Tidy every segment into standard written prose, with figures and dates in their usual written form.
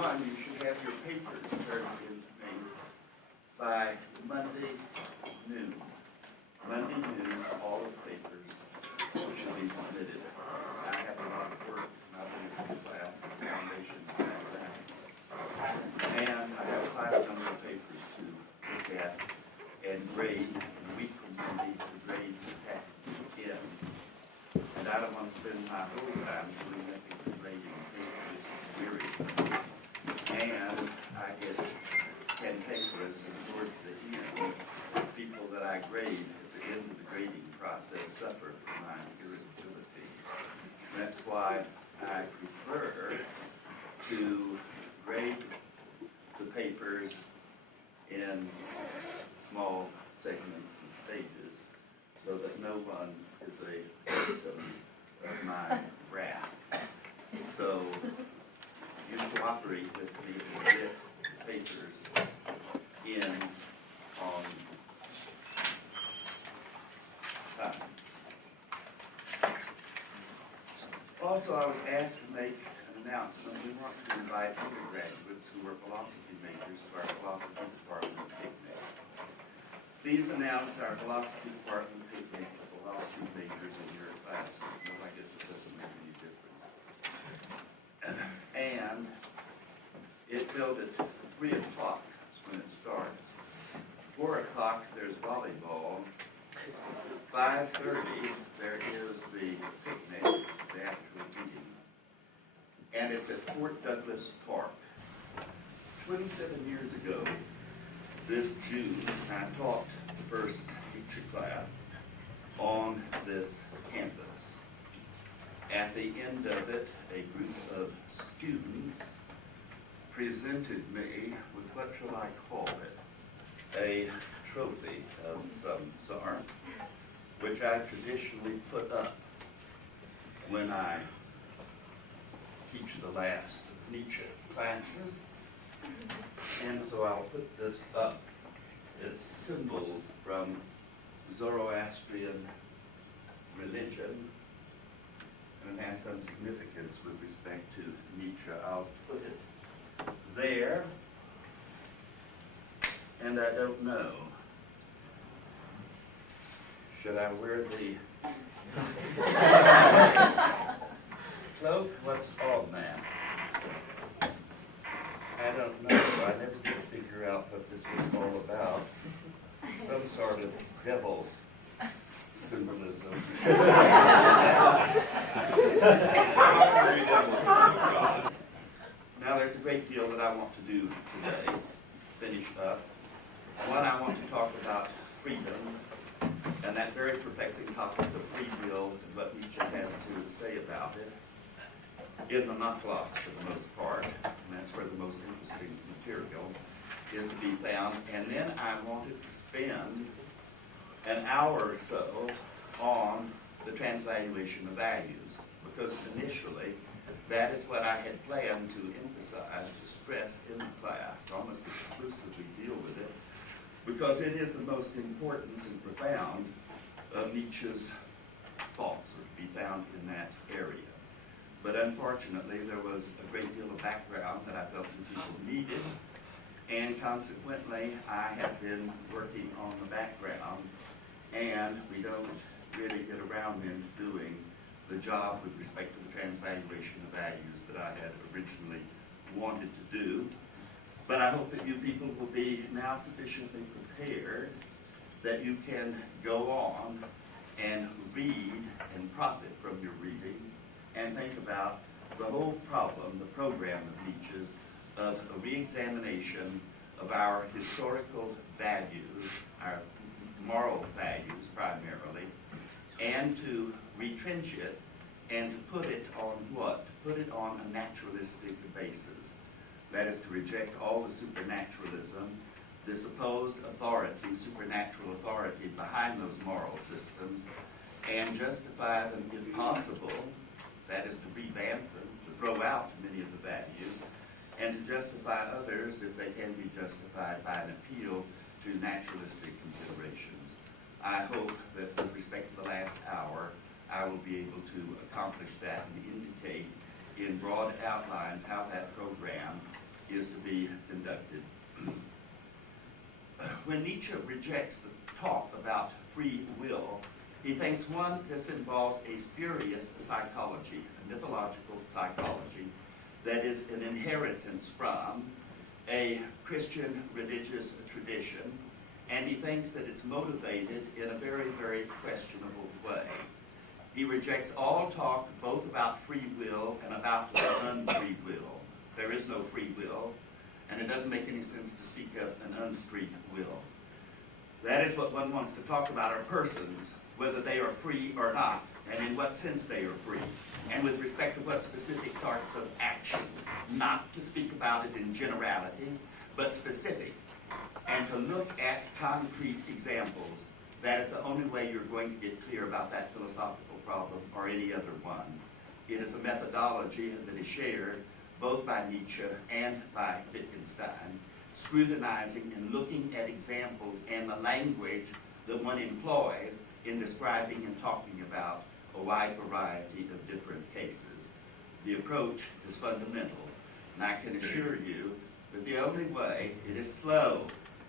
one, you should have your papers turned in to me by Monday noon. Monday noon, all of the papers should be submitted. I have a lot of work, not only in this class, but foundations and mathematics. And I have quite a number of papers to look at and grade. In a week from Monday, the grades have to begin. And I don't want to spend my whole time doing nothing but grading papers. It's wearisome. And I get cantankerous, and towards the end, people that I grade at the end of the grading process suffer from my irritability. That's why I prefer to grade the papers in small segments and stages so that no one is a victim of my wrath. So you cooperate with me to get papers in on time. Also, I was asked to make an announcement. We want to invite undergraduates who are philosophy majors to our philosophy department picnic. Please announce our philosophy department picnic for philosophy majors in your class. Well, I guess it doesn't make any difference. And it's held at 3 o'clock when it starts. 4 o'clock, there's volleyball. 5:30, there is the picnic, the actual meeting. And it's at Fort Douglas Park. 27 years ago, this June, I taught the first Nietzsche class on this campus. At the end of it, a group of students presented me with, what shall I call it, a trophy of some sort, which I traditionally put up when I teach the last of Nietzsche classes. And so I'll put this up as symbols from Zoroastrian religion, and it has some significance with respect to Nietzsche. I'll put it there, and I don't know. Should I wear the cloak? What's all that? I don't know. I never did figure out what this was all about. Some sort of devil symbolism. Now there's a great deal that I want to do today, finish up. One, I want to talk about freedom, and that very perplexing topic of free will and what Nietzsche has to say about it. In the Nachlass, for the most part, and that's where the most interesting material is to be found. And then I wanted to spend an hour or so on the transvaluation of values, because initially that is what I had planned to emphasize, to stress in the class, to almost exclusively deal with it, because it is the most important and profound of Nietzsche's thoughts, or to be found in that area. But unfortunately, there was a great deal of background that I felt some people needed, and consequently, I have been working on the background, and we don't really get around then to doing the job with respect to the transvaluation of values that I had originally wanted to do. But I hope that you people will be now sufficiently prepared that you can go on and read and profit from your reading, and think about the whole problem, the program of Nietzsche's, of a re-examination of our historical values, our moral values primarily, and to retrench it and to put it on what? To put it on a naturalistic basis. That is, to reject all the supernaturalism, the supposed authority, supernatural authority behind those moral systems, and justify them if possible. That is, to revamp them, to throw out many of the values, and to justify others if they can be justified by an appeal to naturalistic considerations. I hope that with respect to the last hour, I will be able to accomplish that and indicate in broad outlines how that program is to be conducted. When Nietzsche rejects the talk about free will, he thinks, one, this involves a spurious psychology, a mythological psychology, that is an inheritance from a Christian religious tradition, and he thinks that it's motivated in a very, very questionable way. He rejects all talk both about free will and about unfree will. There is no free will, and it doesn't make any sense to speak of an unfree will. That is what one wants to talk about are persons, whether they are free or not, and in what sense they are free, and with respect to what specific sorts of actions, not to speak about it in generalities, but specific, and to look at concrete examples. That is the only way you're going to get clear about that philosophical problem or any other one. It is a methodology that is shared both by Nietzsche and by Wittgenstein, scrutinizing and looking at examples and the language that one employs in describing and talking about a wide variety of different cases. The approach is fundamental, and I can assure you that the only way, it is slow,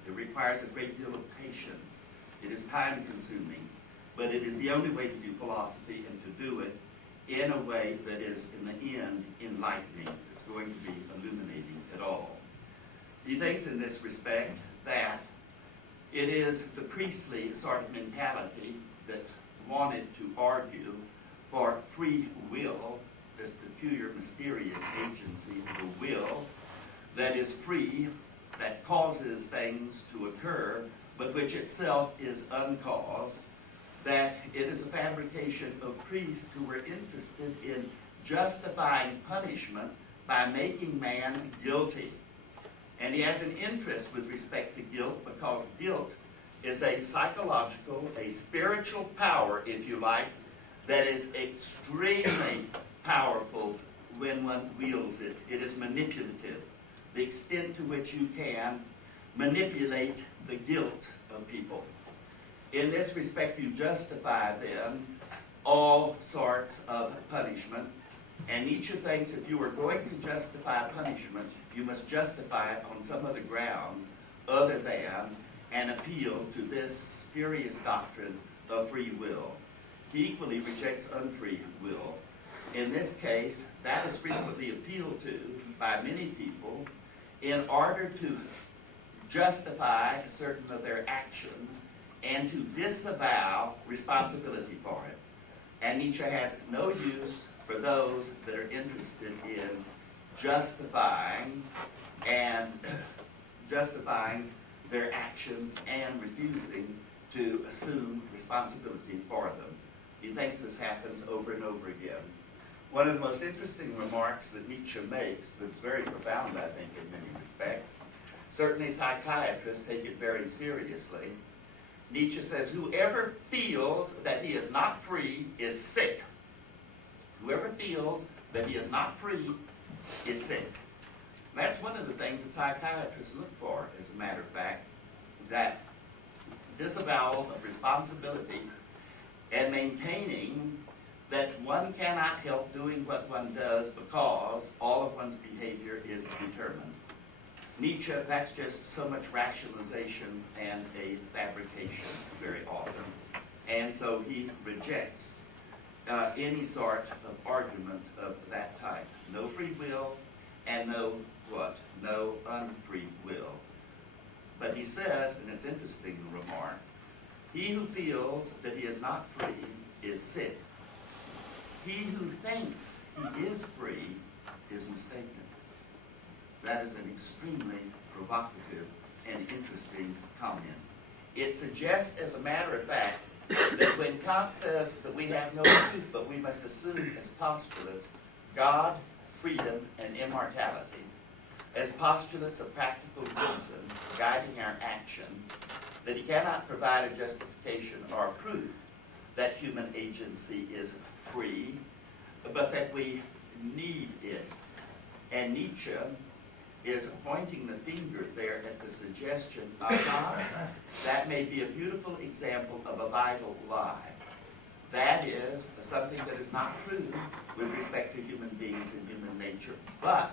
it requires a great deal of patience, it is time-consuming, but it is the only way to do philosophy and to do it in a way that is, in the end, enlightening. It's going to be illuminating at all. He thinks in this respect that it is the priestly sort of mentality that wanted to argue for free will, this peculiar, mysterious agency of the will that is free, that causes things to occur, but which itself is uncaused, that it is a fabrication of priests who were interested in justifying punishment by making man guilty. And he has an interest with respect to guilt because guilt is a psychological, a spiritual power, if you like, that is extremely powerful when one wields it. It is manipulative. The extent to which you can manipulate the guilt of people. In this respect, you justify then all sorts of punishment. And Nietzsche thinks if you are going to justify punishment, you must justify it on some other grounds other than an appeal to this spurious doctrine of free will. He equally rejects unfree will. In this case, that is frequently appealed to by many people in order to justify certain of their actions and to disavow responsibility for it. And Nietzsche has no use for those that are interested in justifying their actions and refusing to assume responsibility for them. He thinks this happens over and over again. One of the most interesting remarks that Nietzsche makes that's very profound, I think, in many respects. Certainly psychiatrists take it very seriously. Nietzsche says, whoever feels that he is not free is sick. Whoever feels that he is not free is sick. That's one of the things that psychiatrists look for, as a matter of fact, that disavowal of responsibility and maintaining that one cannot help doing what one does because all of one's behavior is determined. Nietzsche, that's just so much rationalization and a fabrication very often. And so he rejects any sort of argument of that type. No free will and no what? No unfree will. But he says, and it's interesting remark, he who feels that he is not free is sick. He who thinks he is free is mistaken. That is an extremely provocative and interesting comment. It suggests, as a matter of fact, that when Kant says that we have no truth, but we must assume as postulates God, freedom, and immortality, as postulates of practical reason guiding our action, that he cannot provide a justification or a proof that human agency is free, but that we need it. And Nietzsche is pointing the finger there at the suggestion of God. That may be a beautiful example of a vital lie. that is something that is not true with respect to human beings and human nature, but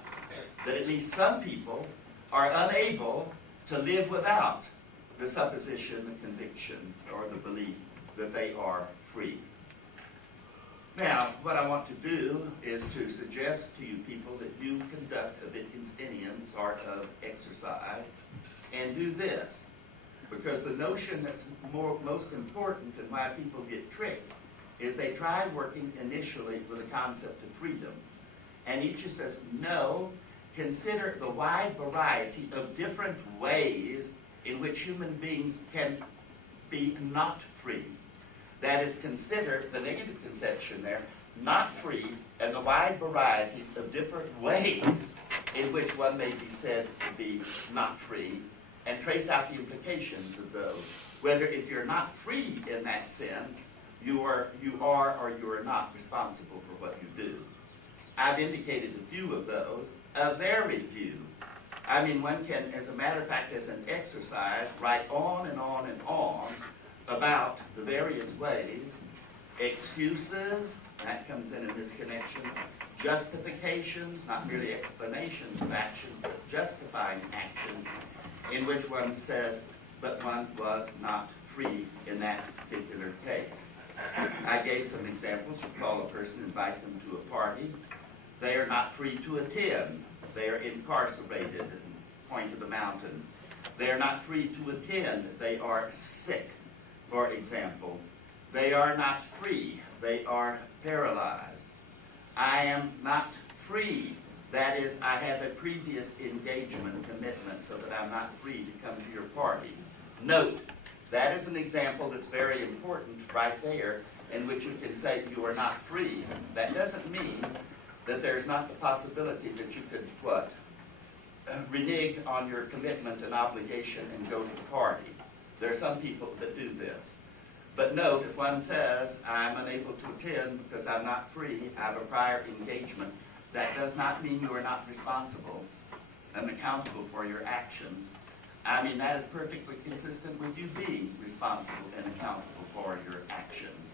that at least some people are unable to live without the supposition, the conviction, or the belief that they are free. Now, what I want to do is to suggest to you people that you conduct a Wittgensteinian sort of exercise and do this. Because the notion that's most important and why people get tricked is they try working initially with the concept of freedom. And Nietzsche says, no, consider the wide variety of different ways in which human beings can be not free. That is, consider the negative conception there, not free, and the wide varieties of different ways in which one may be said to be not free, and trace out the implications of those. Whether if you're not free in that sense, you are or you are not responsible for what you do. I've indicated a few of those, a very few. I mean, one can, as a matter of fact, as an exercise, write on and on and on about the various ways, excuses, that comes in this connection, justifications, not merely explanations of action, but justifying actions, in which one says, but one was not free in that particular case. I gave some examples. You call a person, invite them to a party. They are not free to attend. They are incarcerated, point to the mountain. They are not free to attend. They are sick, for example. They are not free. They are paralyzed. I am not free. That is, I have a previous engagement commitment so that I'm not free to come to your party. Note, that is an example that's very important right there, in which you can say you are not free. That doesn't mean that there's not the possibility that you could, renege on your commitment and obligation and go to the party. There are some people that do this. But note, if one says, I'm unable to attend because I'm not free, I have a prior engagement, that does not mean you are not responsible and accountable for your actions. I mean, that is perfectly consistent with you being responsible and accountable for your actions.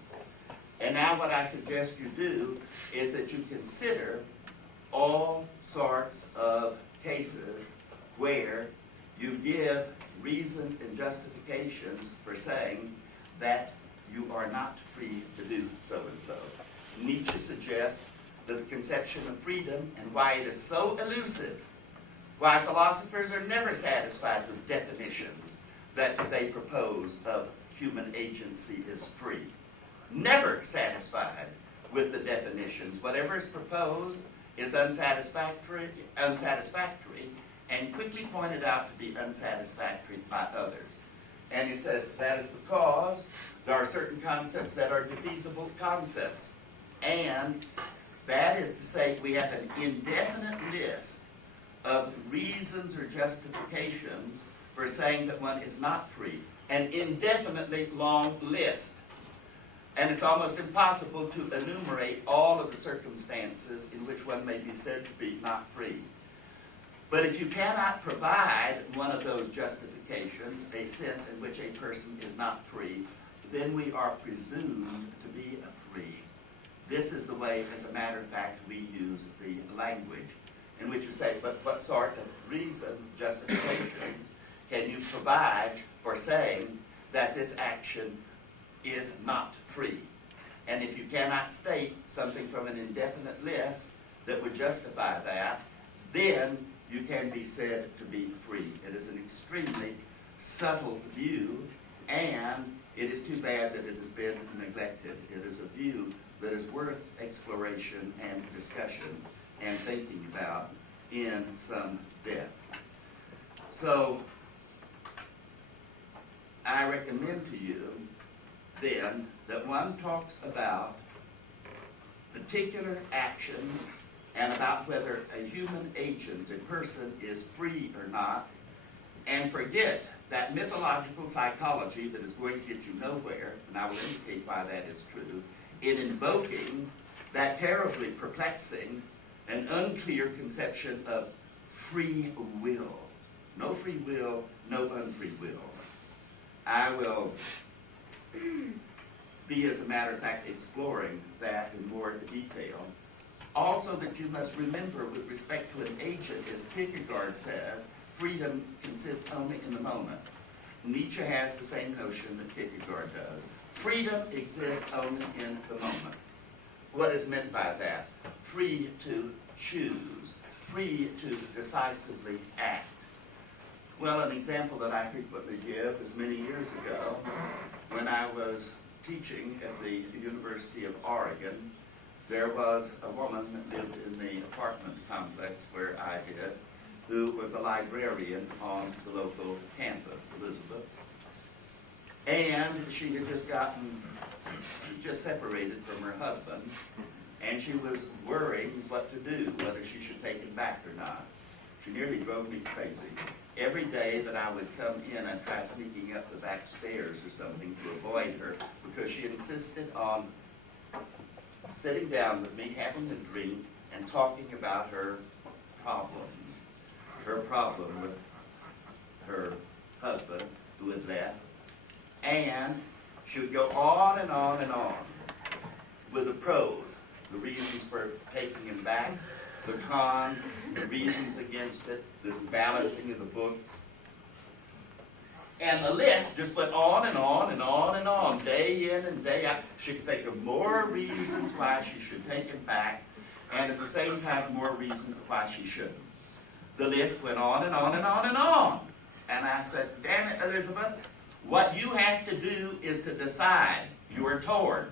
And now what I suggest you do is that you consider all sorts of cases where you give reasons and justifications for saying that you are not free to do so and so. Nietzsche suggests that the conception of freedom and why it is so elusive, why philosophers are never satisfied with definitions that they propose of human agency is free. Never satisfied with the definitions. Whatever is proposed is unsatisfactory, and quickly pointed out to be unsatisfactory by others. And he says that is because there are certain concepts that are defeasible concepts. And that is to say, we have an indefinite list of reasons or justifications for saying that one is not free. An indefinitely long list. And it's almost impossible to enumerate all of the circumstances in which one may be said to be not free. But if you cannot provide one of those justifications, a sense in which a person is not free, then we are presumed to be free. This is the way, as a matter of fact, we use the language, in which you say, but what sort of reason, justification, can you provide for saying that this action is not free? And if you cannot state something from an indefinite list that would justify that, then you can be said to be free. It is an extremely subtle view, and it is too bad that it has been neglected. It is a view that is worth exploration and discussion and thinking about in some depth. So, I recommend to you, then, that one talks about particular actions and about whether a human agent, a person, is free or not, and forget that mythological psychology that is going to get you nowhere, and I will indicate why that is true, in invoking that terribly perplexing and unclear conception of free will. No free will, no unfree will. I will be, as a matter of fact, exploring that in more detail. Also, that you must remember with respect to an agent, as Kierkegaard says, freedom consists only in the moment. Nietzsche has the same notion that Kierkegaard does. Freedom exists only in the moment. What is meant by that? Free to choose, free to decisively act. Well, an example that I frequently give is many years ago when I was teaching at the University of Oregon. There was a woman that lived in the apartment complex where I did, who was a librarian on the local campus, Elizabeth. And she had just separated from her husband, and she was worrying what to do, whether she should take him back or not. She nearly drove me crazy. Every day that I would come in, I'd try sneaking up the back stairs or something to avoid her, because she insisted on sitting down with me, having a drink, and talking about her problems. Her problem with her husband, who had left. And she would go on and on and on with the pros, the reasons for taking him back, the cons, the reasons against it, this balancing of the books. And the list just went on and on and on and on, day in and day out. She could think of more reasons why she should take him back, and at the same time, more reasons why she shouldn't. The list went on and on and on and on. And I said, damn it, Elizabeth, what you have to do is to decide. You are torn.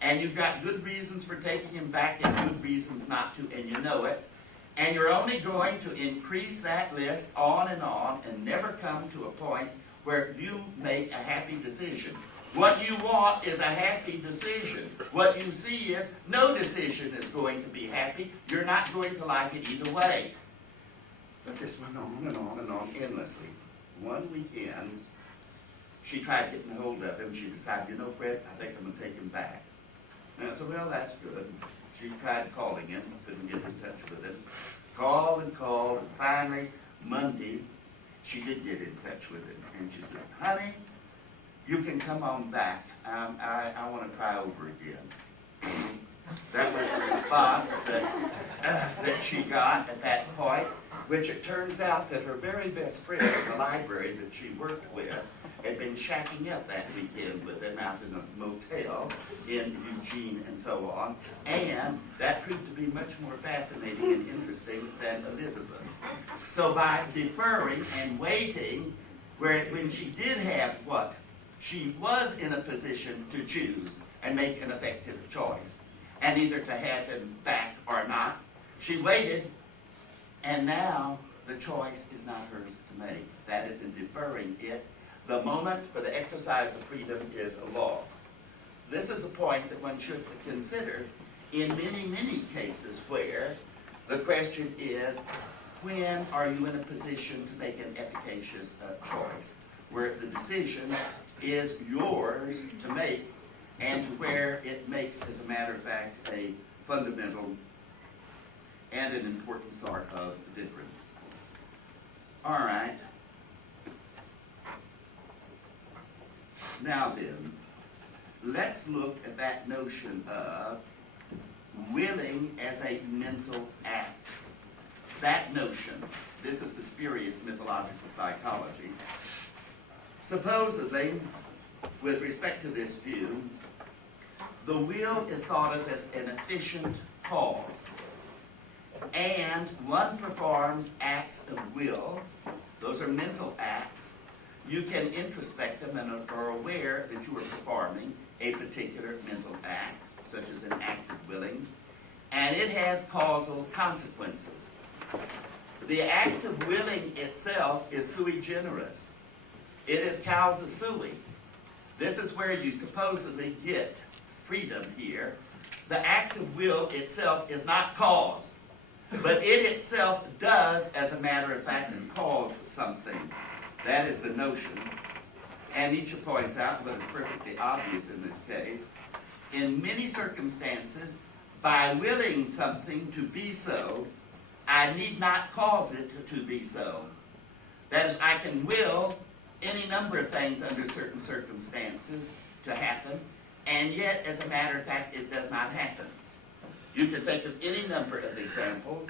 And you've got good reasons for taking him back and good reasons not to, and you know it. And you're only going to increase that list on and never come to a point where you make a happy decision. What you want is a happy decision. What you see is no decision is going to be happy. You're not going to like it either way. But this went on and on and on endlessly. One weekend, she tried getting hold of him. She decided, you know, Fred, I think I'm going to take him back. And I said, well, that's good. She tried calling him, couldn't get in touch with him. Called and called, and finally, Monday, she did get in touch with him. And she said, honey, you can come on back. I want to try over again. That was the response that she got at that point, which it turns out that her very best friend in the library that she worked with had been shacking up that weekend with him out in a motel in Eugene and so on. And that proved to be much more fascinating and interesting than Elizabeth. So by deferring and waiting, when she did have what? She was in a position to choose and make an effective choice, and either to have him back or not. She waited, and now the choice is not hers to make. That is, in deferring it, the moment for the exercise of freedom is lost. This is a point that one should consider in many, many cases where the question is, when are you in a position to make an efficacious choice, where the decision is yours to make, and to where it makes, as a matter of fact, a fundamental and an important sort of difference. All right. Now then, let's look at that notion of willing as a mental act. That notion, this is the spurious mythological psychology. Supposedly, with respect to this view, the will is thought of as an efficient cause. And one performs acts of will, those are mental acts. You can introspect them and are aware that you are performing a particular mental act, such as an act of willing, and it has causal consequences. The act of willing itself is sui generis. It is causa sui. This is where you supposedly get freedom here. The act of will itself is not cause, but it itself does, as a matter of fact, cause something. That is the notion. And Nietzsche points out, but it's perfectly obvious in this case, in many circumstances, by willing something to be so, I need not cause it to be so. That is, I can will any number of things under certain circumstances to happen, and yet, as a matter of fact, it does not happen. You can think of any number of examples.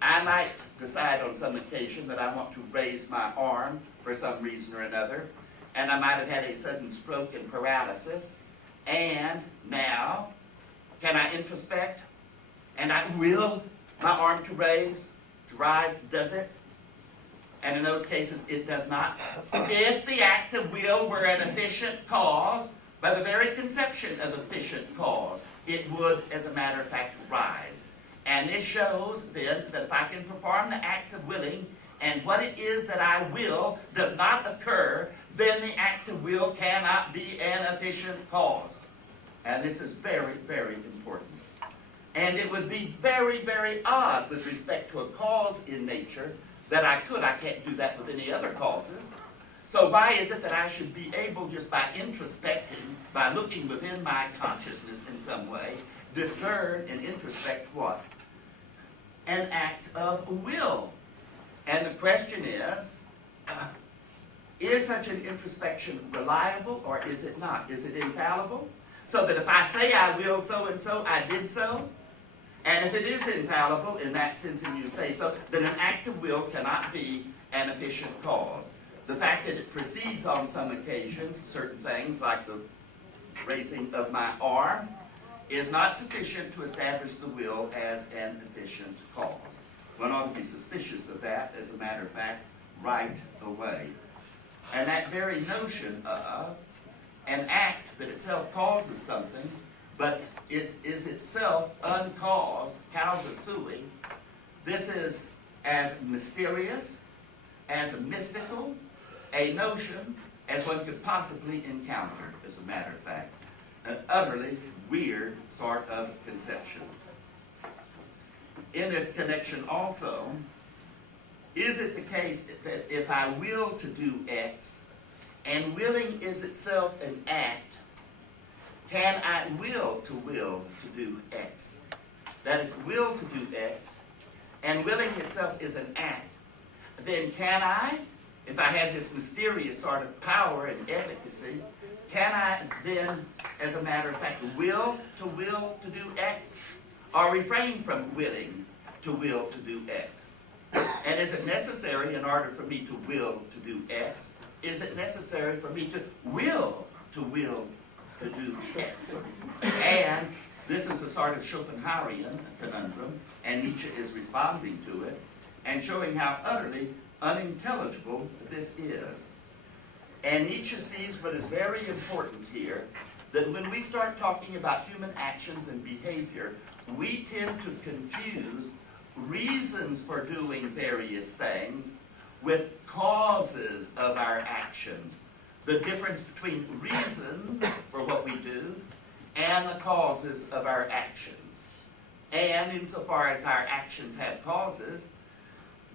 I might decide on some occasion that I want to raise my arm for some reason or another, and I might have had a sudden stroke and paralysis, and now, can I introspect? And I will my arm to rise, does it? And in those cases, it does not. If the act of will were an efficient cause, by the very conception of efficient cause, it would, as a matter of fact, rise. And this shows, then, that if I can perform the act of willing, and what it is that I will does not occur, then the act of will cannot be an efficient cause. And this is very, very important. And it would be very, very odd with respect to a cause in nature that I can't do that with any other causes. So why is it that I should be able, just by introspecting, by looking within my consciousness in some way, discern and introspect what? An act of will. And the question is such an introspection reliable or is it not? Is it infallible? So that if I say I will so and so, I did so? And if it is infallible in that sense and you say so, then an act of will cannot be an efficient cause. The fact that it precedes on some occasions certain things like the raising of my arm is not sufficient to establish the will as an efficient cause. One ought to be suspicious of that, as a matter of fact, right away. And that very notion of an act that itself causes something, but is itself uncaused, causa sui, this is as mysterious, as mystical a notion as one could possibly encounter, as a matter of fact. An utterly weird sort of conception. In this connection also, is it the case that if I will to do X, and willing is itself an act, can I will to do X? That is, will to do X, and willing itself is an act. Then can I, if I have this mysterious sort of power and efficacy, can I then, as a matter of fact, will to do X? Or refrain from willing to do X? And is it necessary in order for me to will to do X? Is it necessary for me to will to do X? And this is a sort of Schopenhauerian conundrum, and Nietzsche is responding to it, and showing how utterly unintelligible this is. And Nietzsche sees what is very important here, that when we start talking about human actions and behavior, we tend to confuse reasons for doing various things with causes of our actions. The difference between reasons for what we do and the causes of our actions. And insofar as our actions have causes,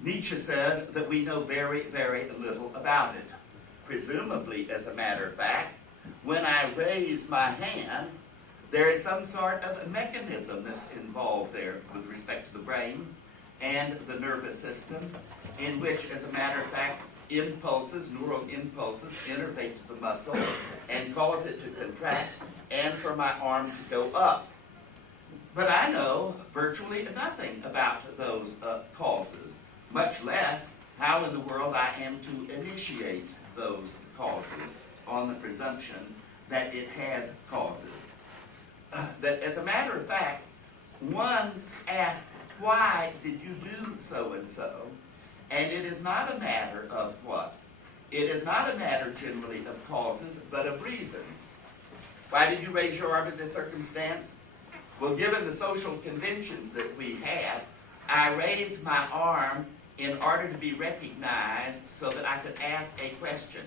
Nietzsche says that we know very, very little about it. Presumably, as a matter of fact, when I raise my hand, there is some sort of a mechanism that's involved there with respect to the brain and the nervous system, in which, as a matter of fact, neural impulses, innervate to the muscle and cause it to contract and for my arm to go up. But I know virtually nothing about those causes, much less how in the world I am to initiate those causes on the presumption that it has causes. That, as a matter of fact, one's asked, why did you do so and so? And it is not a matter of what? It is not a matter generally of causes, but of reasons. Why did you raise your arm in this circumstance? Well, given the social conventions that we had, I raised my arm in order to be recognized so that I could ask a question.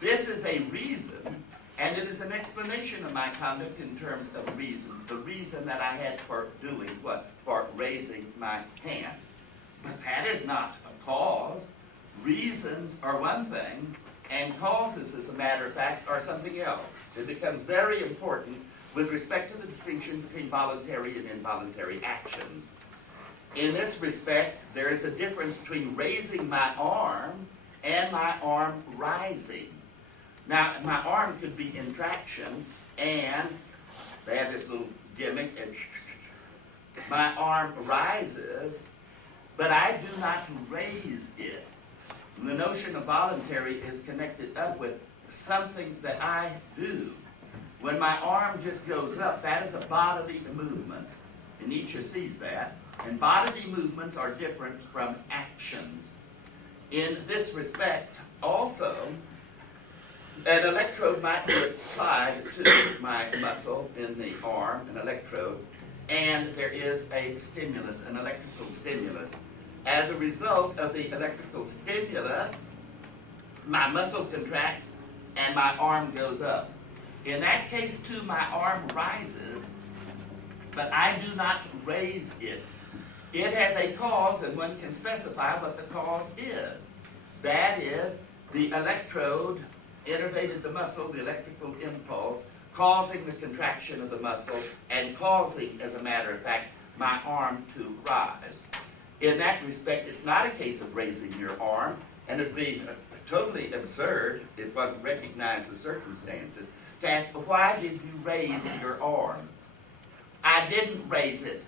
This is a reason, and it is an explanation of my conduct in terms of reasons. The reason that I had for doing what? For raising my hand. But that is not a cause. Reasons are one thing, and causes, as a matter of fact, are something else. It becomes very important with respect to the distinction between voluntary and involuntary actions. In this respect, there is a difference between raising my arm and my arm rising. Now, my arm could be in traction, and they have this little gimmick, and my arm rises, but I do not raise it. And the notion of voluntary is connected up with something that I do. When my arm just goes up, that is a bodily movement. And Nietzsche sees that. And bodily movements are different from actions. In this respect, also, an electrode might be applied to my muscle in the arm, an electrode, and there is a stimulus, an electrical stimulus. As a result of the electrical stimulus, my muscle contracts and my arm goes up. In that case, too, my arm rises, but I do not raise it. It has a cause, and one can specify what the cause is. That is, the electrode innervated the muscle, the electrical impulse, causing the contraction of the muscle, and causing, as a matter of fact, my arm to rise. In that respect, it's not a case of raising your arm, and it would be totally absurd if one recognized the circumstances to ask, why did you raise your arm? I didn't raise it.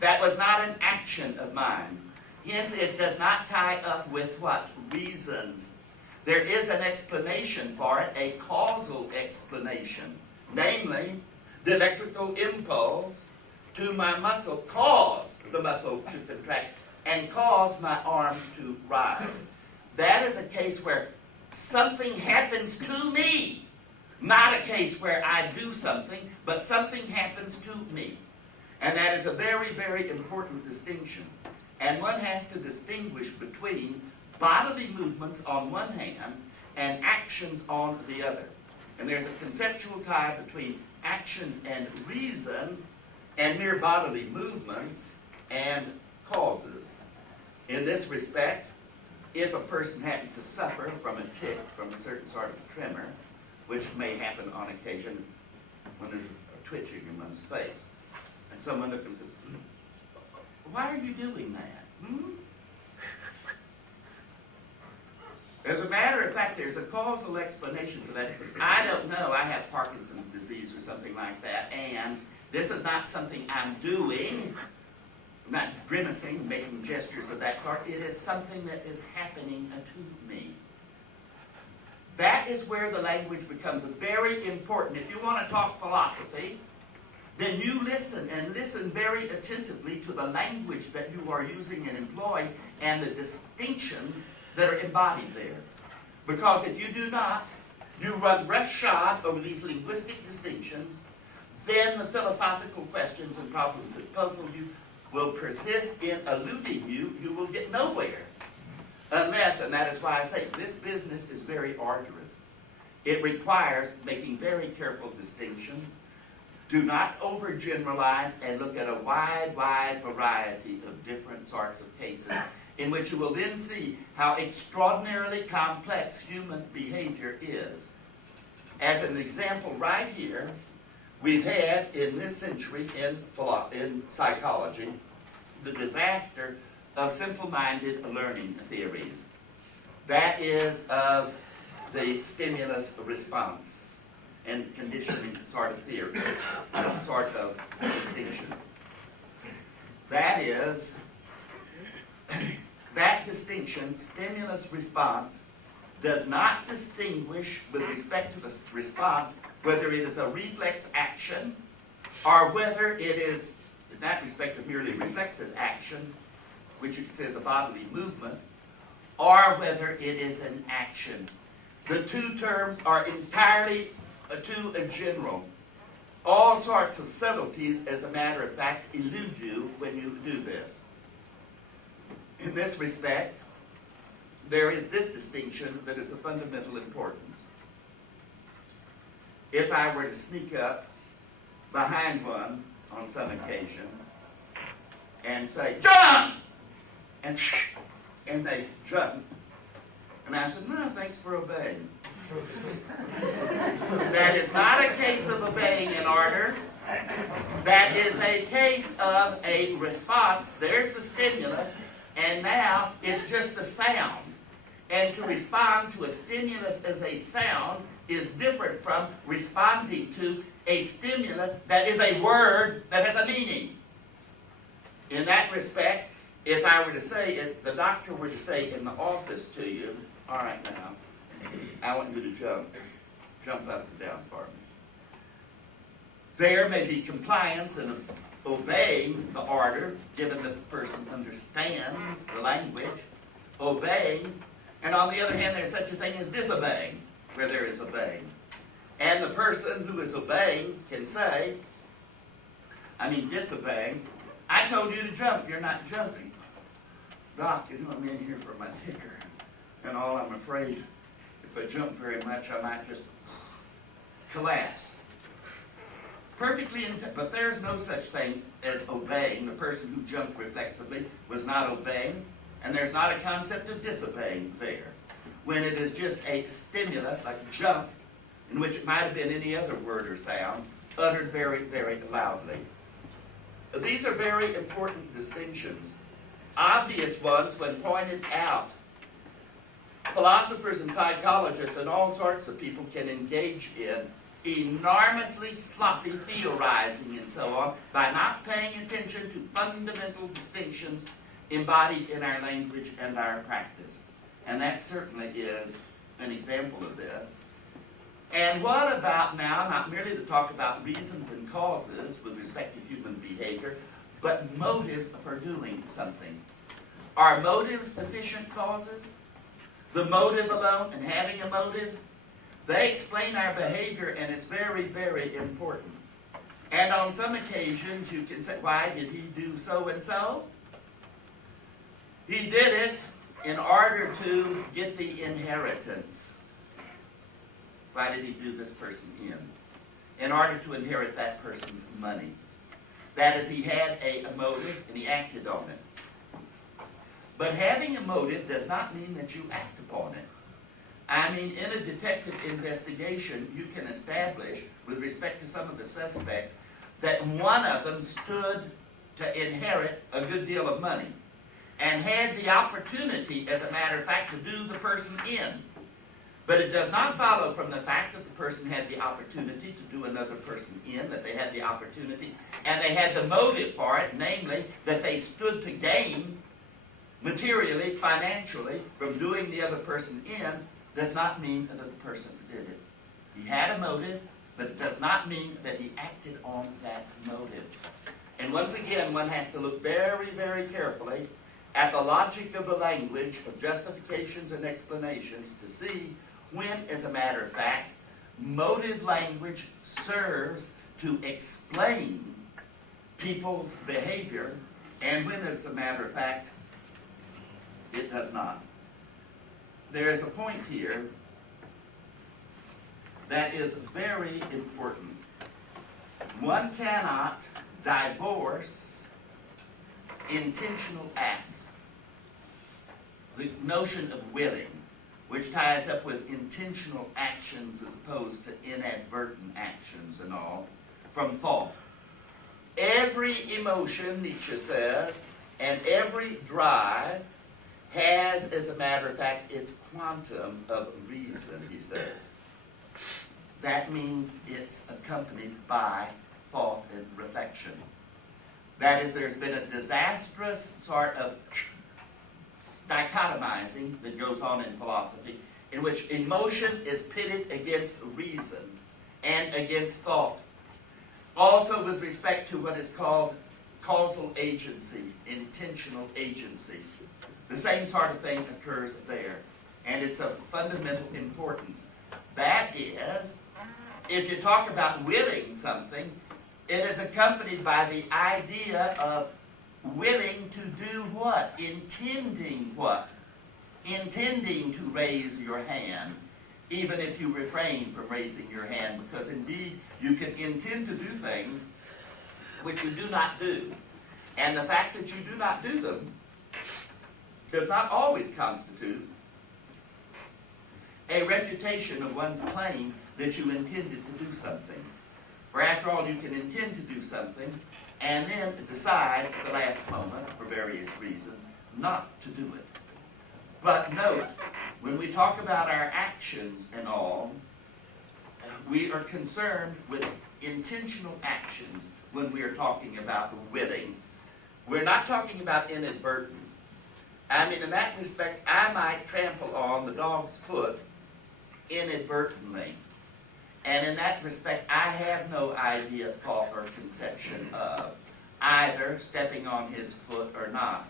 That was not an action of mine. Hence, it does not tie up with what? Reasons. There is an explanation for it, a causal explanation. Namely, the electrical impulse to my muscle caused the muscle to contract and caused my arm to rise. That is a case where something happens to me. Not a case where I do something, but something happens to me. And that is a very, very important distinction. And one has to distinguish between bodily movements on one hand and actions on the other. And there's a conceptual tie between actions and reasons and mere bodily movements and causes. In this respect, if a person happened to suffer from a tick, from a certain sort of tremor, which may happen on occasion when there's a twitching in one's face, and someone looked and said, why are you doing that? As a matter of fact, there's a causal explanation for that. It says, I don't know, I have Parkinson's disease or something like that, and this is not something I'm doing. I'm not grimacing, making gestures of that sort. It is something that is happening to me. That is where the language becomes very important. If you want to talk philosophy, then you listen, and listen very attentively to the language that you are using and employing and the distinctions that are embodied there. Because if you do not, you run roughshod over these linguistic distinctions, then the philosophical questions and problems that puzzle you will persist in eluding you. You will get nowhere. Unless, and that is why I say, this business is very arduous. It requires making very careful distinctions. Do not overgeneralize and look at a wide, wide variety of different sorts of cases in which you will then see how extraordinarily complex human behavior is. As an example right here, we've had in this century in psychology the disaster of simple-minded learning theories. That is of the stimulus response and conditioning sort of theory, sort of distinction. That is, that distinction, stimulus response, does not distinguish with respect to the response whether it is a reflex action or whether it is, in that respect, a merely reflexive action, which you could say is a bodily movement, or whether it is an action. The two terms are entirely too general. All sorts of subtleties, as a matter of fact, elude you when you do this. In this respect, there is this distinction that is of fundamental importance. If I were to sneak up behind one on some occasion and say, jump! And they jump, and I said, no, thanks for obeying. That is not a case of obeying in order. That is a case of a response. There's the stimulus, and now it's just the sound. And to respond to a stimulus as a sound is different from responding to a stimulus that is a word that has a meaning. In that respect, if I were to say, if the doctor were to say in the office to you, all right now, I want you to jump up and down for me. There may be compliance and obeying the order, given that the person understands the language, obeying, and on the other hand, there's such a thing as disobeying, where there is obeying. And the person who is obeying can say, disobeying, I told you to jump, you're not jumping. Doc, I'm in here for my ticker, and all I'm afraid, if I jump very much, I might just collapse. Perfectly but there's no such thing as obeying. The person who jumped reflexively was not obeying, and there's not a concept of disobeying there. When it is just a stimulus, like jump, in which it might have been any other word or sound, uttered very, very loudly. These are very important distinctions. Obvious ones when pointed out. Philosophers and psychologists and all sorts of people can engage in enormously sloppy theorizing and so on by not paying attention to fundamental distinctions embodied in our language and our practice. And that certainly is an example of this. And what about now, not merely to talk about reasons and causes with respect to human behavior, but motives for doing something. Are motives efficient causes? The motive alone and having a motive, they explain our behavior, and it's very, very important. And on some occasions you can say, why did he do so and so? He did it in order to get the inheritance. Why did he do this person in? In order to inherit that person's money. That is, he had a motive and he acted on it. But having a motive does not mean that you act upon it. In a detective investigation, you can establish, with respect to some of the suspects, that one of them stood to inherit a good deal of money and had the opportunity, as a matter of fact, to do the person in. But it does not follow from the fact that the person had the opportunity to do another person in, that they had the opportunity, and they had the motive for it, namely, that they stood to gain materially, financially, from doing the other person in, does not mean that the person did it. He had a motive, but it does not mean that he acted on that motive. And once again, one has to look very, very carefully at the logic of the language of justifications and explanations to see when, as a matter of fact, motive language serves to explain people's behavior, and when, as a matter of fact, it does not. There is a point here that is very important. One cannot divorce intentional acts. The notion of willing, which ties up with intentional actions as opposed to inadvertent actions and all, from thought. Every emotion, Nietzsche says, and every drive has, as a matter of fact, its quantum of reason, he says. That means it's accompanied by thought and reflection. That is, there's been a disastrous sort of dichotomizing that goes on in philosophy, in which emotion is pitted against reason and against thought. Also with respect to what is called causal agency, intentional agency. The same sort of thing occurs there, and it's of fundamental importance. That is, if you talk about willing something, it is accompanied by the idea of willing to do what? Intending what? Intending to raise your hand, even if you refrain from raising your hand, because indeed you can intend to do things which you do not do. And the fact that you do not do them does not always constitute a refutation of one's claim that you intended to do something. For after all, you can intend to do something and then decide at the last moment, for various reasons, not to do it. But note When we talk about our actions and all, we are concerned with intentional actions when we are talking about willing. We're not talking about inadvertent. I mean, in that respect, I might trample on the dog's foot inadvertently. And in that respect, I have no idea, thought, or conception of either stepping on his foot or not.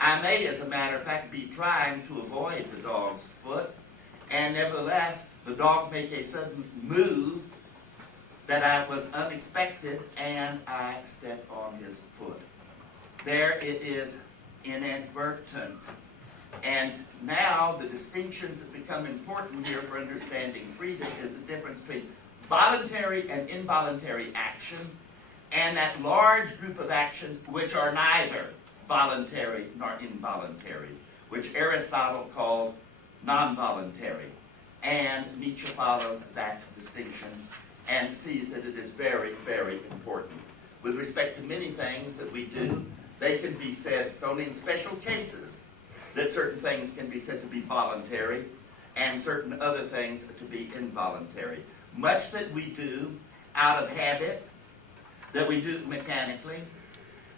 I may, as a matter of fact, be trying to avoid the dog's foot, and nevertheless, the dog make a sudden move that was unexpected, and I step on his foot. There it is, inadvertent. And now the distinctions that become important here for understanding freedom is the difference between voluntary and involuntary actions, and that large group of actions which are neither voluntary nor involuntary, which Aristotle called non-voluntary. And Nietzsche follows that distinction and sees that it is very, very important. With respect to many things that we do, they can be said, it's only in special cases that certain things can be said to be voluntary and certain other things to be involuntary. Much that we do out of habit, that we do mechanically,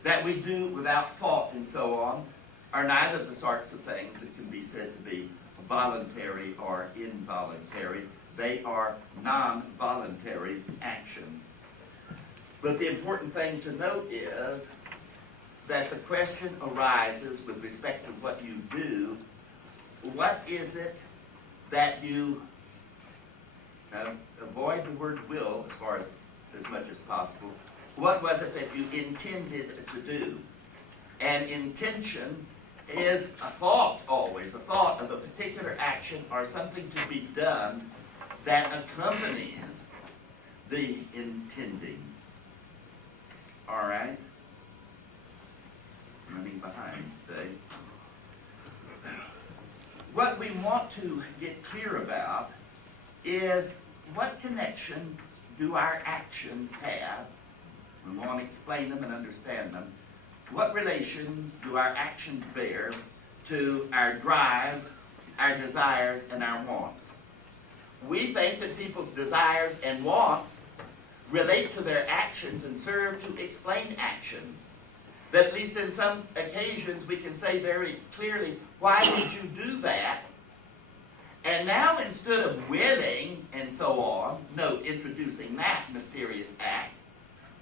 that we do without thought and so on, are neither the sorts of things that can be said to be voluntary or involuntary. They are non-voluntary actions. But the important thing to note is that the question arises with respect to what you do. What is it that you avoid the word will as much as possible? What was it that you intended to do? And intention is a thought always, the thought of a particular action or something to be done that accompanies the intending. All right? Running behind today. What we want to get clear about is what connections do our actions have? We want to explain them and understand them. What relations do our actions bear to our drives, our desires, and our wants? We think that people's desires and wants relate to their actions and serve to explain actions. That at least in some occasions we can say very clearly, why did you do that? And now instead of willing and so on, note introducing that mysterious act,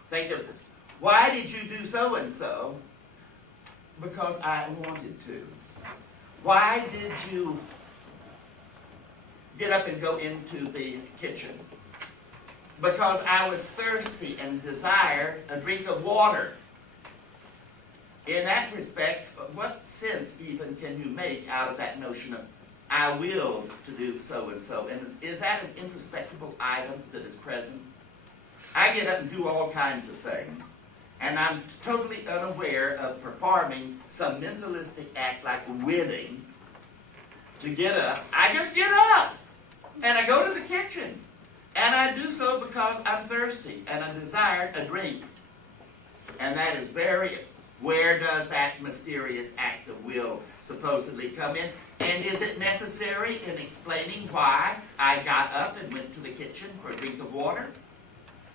think of this. Why did you do so and so? Because I wanted to. Why did you get up and go into the kitchen? Because I was thirsty and desired a drink of water. In that respect, what sense even can you make out of that notion of I willed to do so and so? And is that an introspectable item that is present? I get up and do all kinds of things, and I'm totally unaware of performing some mentalistic act like willing to get up. I just get up, and I go to the kitchen, and I do so because I'm thirsty, and I desire a drink. And that is where does that mysterious act of will supposedly come in? And is it necessary in explaining why I got up and went to the kitchen for a drink of water?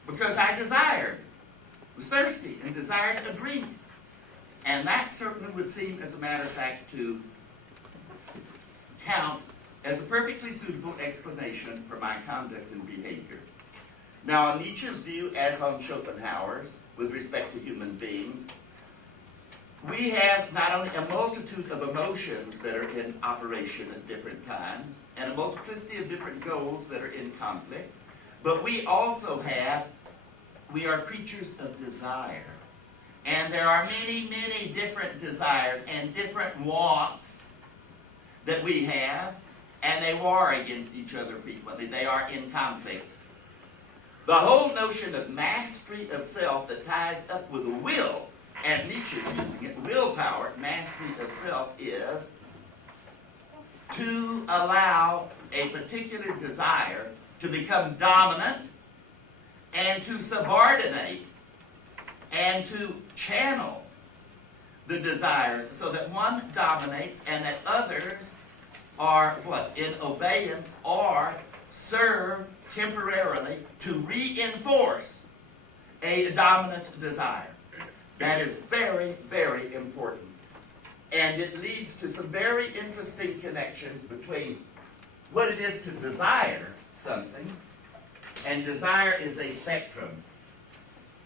Because I was thirsty and desired a drink. And that certainly would seem, as a matter of fact, to count as a perfectly suitable explanation for my conduct and behavior. Now, on Nietzsche's view, as on Schopenhauer's, with respect to human beings, we have not only a multitude of emotions that are in operation at different times, and a multiplicity of different goals that are in conflict, but we also we are creatures of desire. And there are many, many different desires and different wants that we have, and they war against each other frequently. They are in conflict. The whole notion of mastery of self that ties up with the will, as Nietzsche is using it, willpower, mastery of self, is to allow a particular desire to become dominant and to subordinate and to channel the desires so that one dominates and that others are what? In obedience or serve temporarily to reinforce a dominant desire. That is very, very important. And it leads to some very interesting connections between what it is to desire something, and desire is a spectrum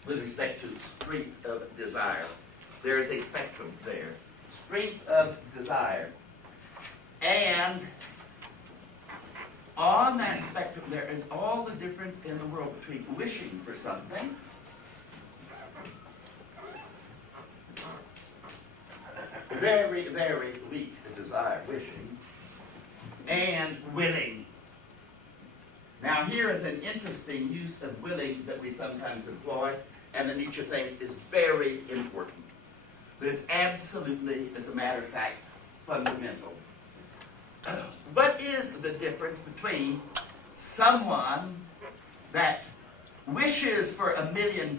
with respect to strength of desire. There is a spectrum there. Strength of desire. And on that spectrum, there is all the difference in the world between wishing for something very, very weak desire, wishing, and willing. Now here is an interesting use of willing that we sometimes employ, and that Nietzsche thinks is very important. But it's absolutely, as a matter of fact, fundamental. What is the difference between someone that wishes for $1 million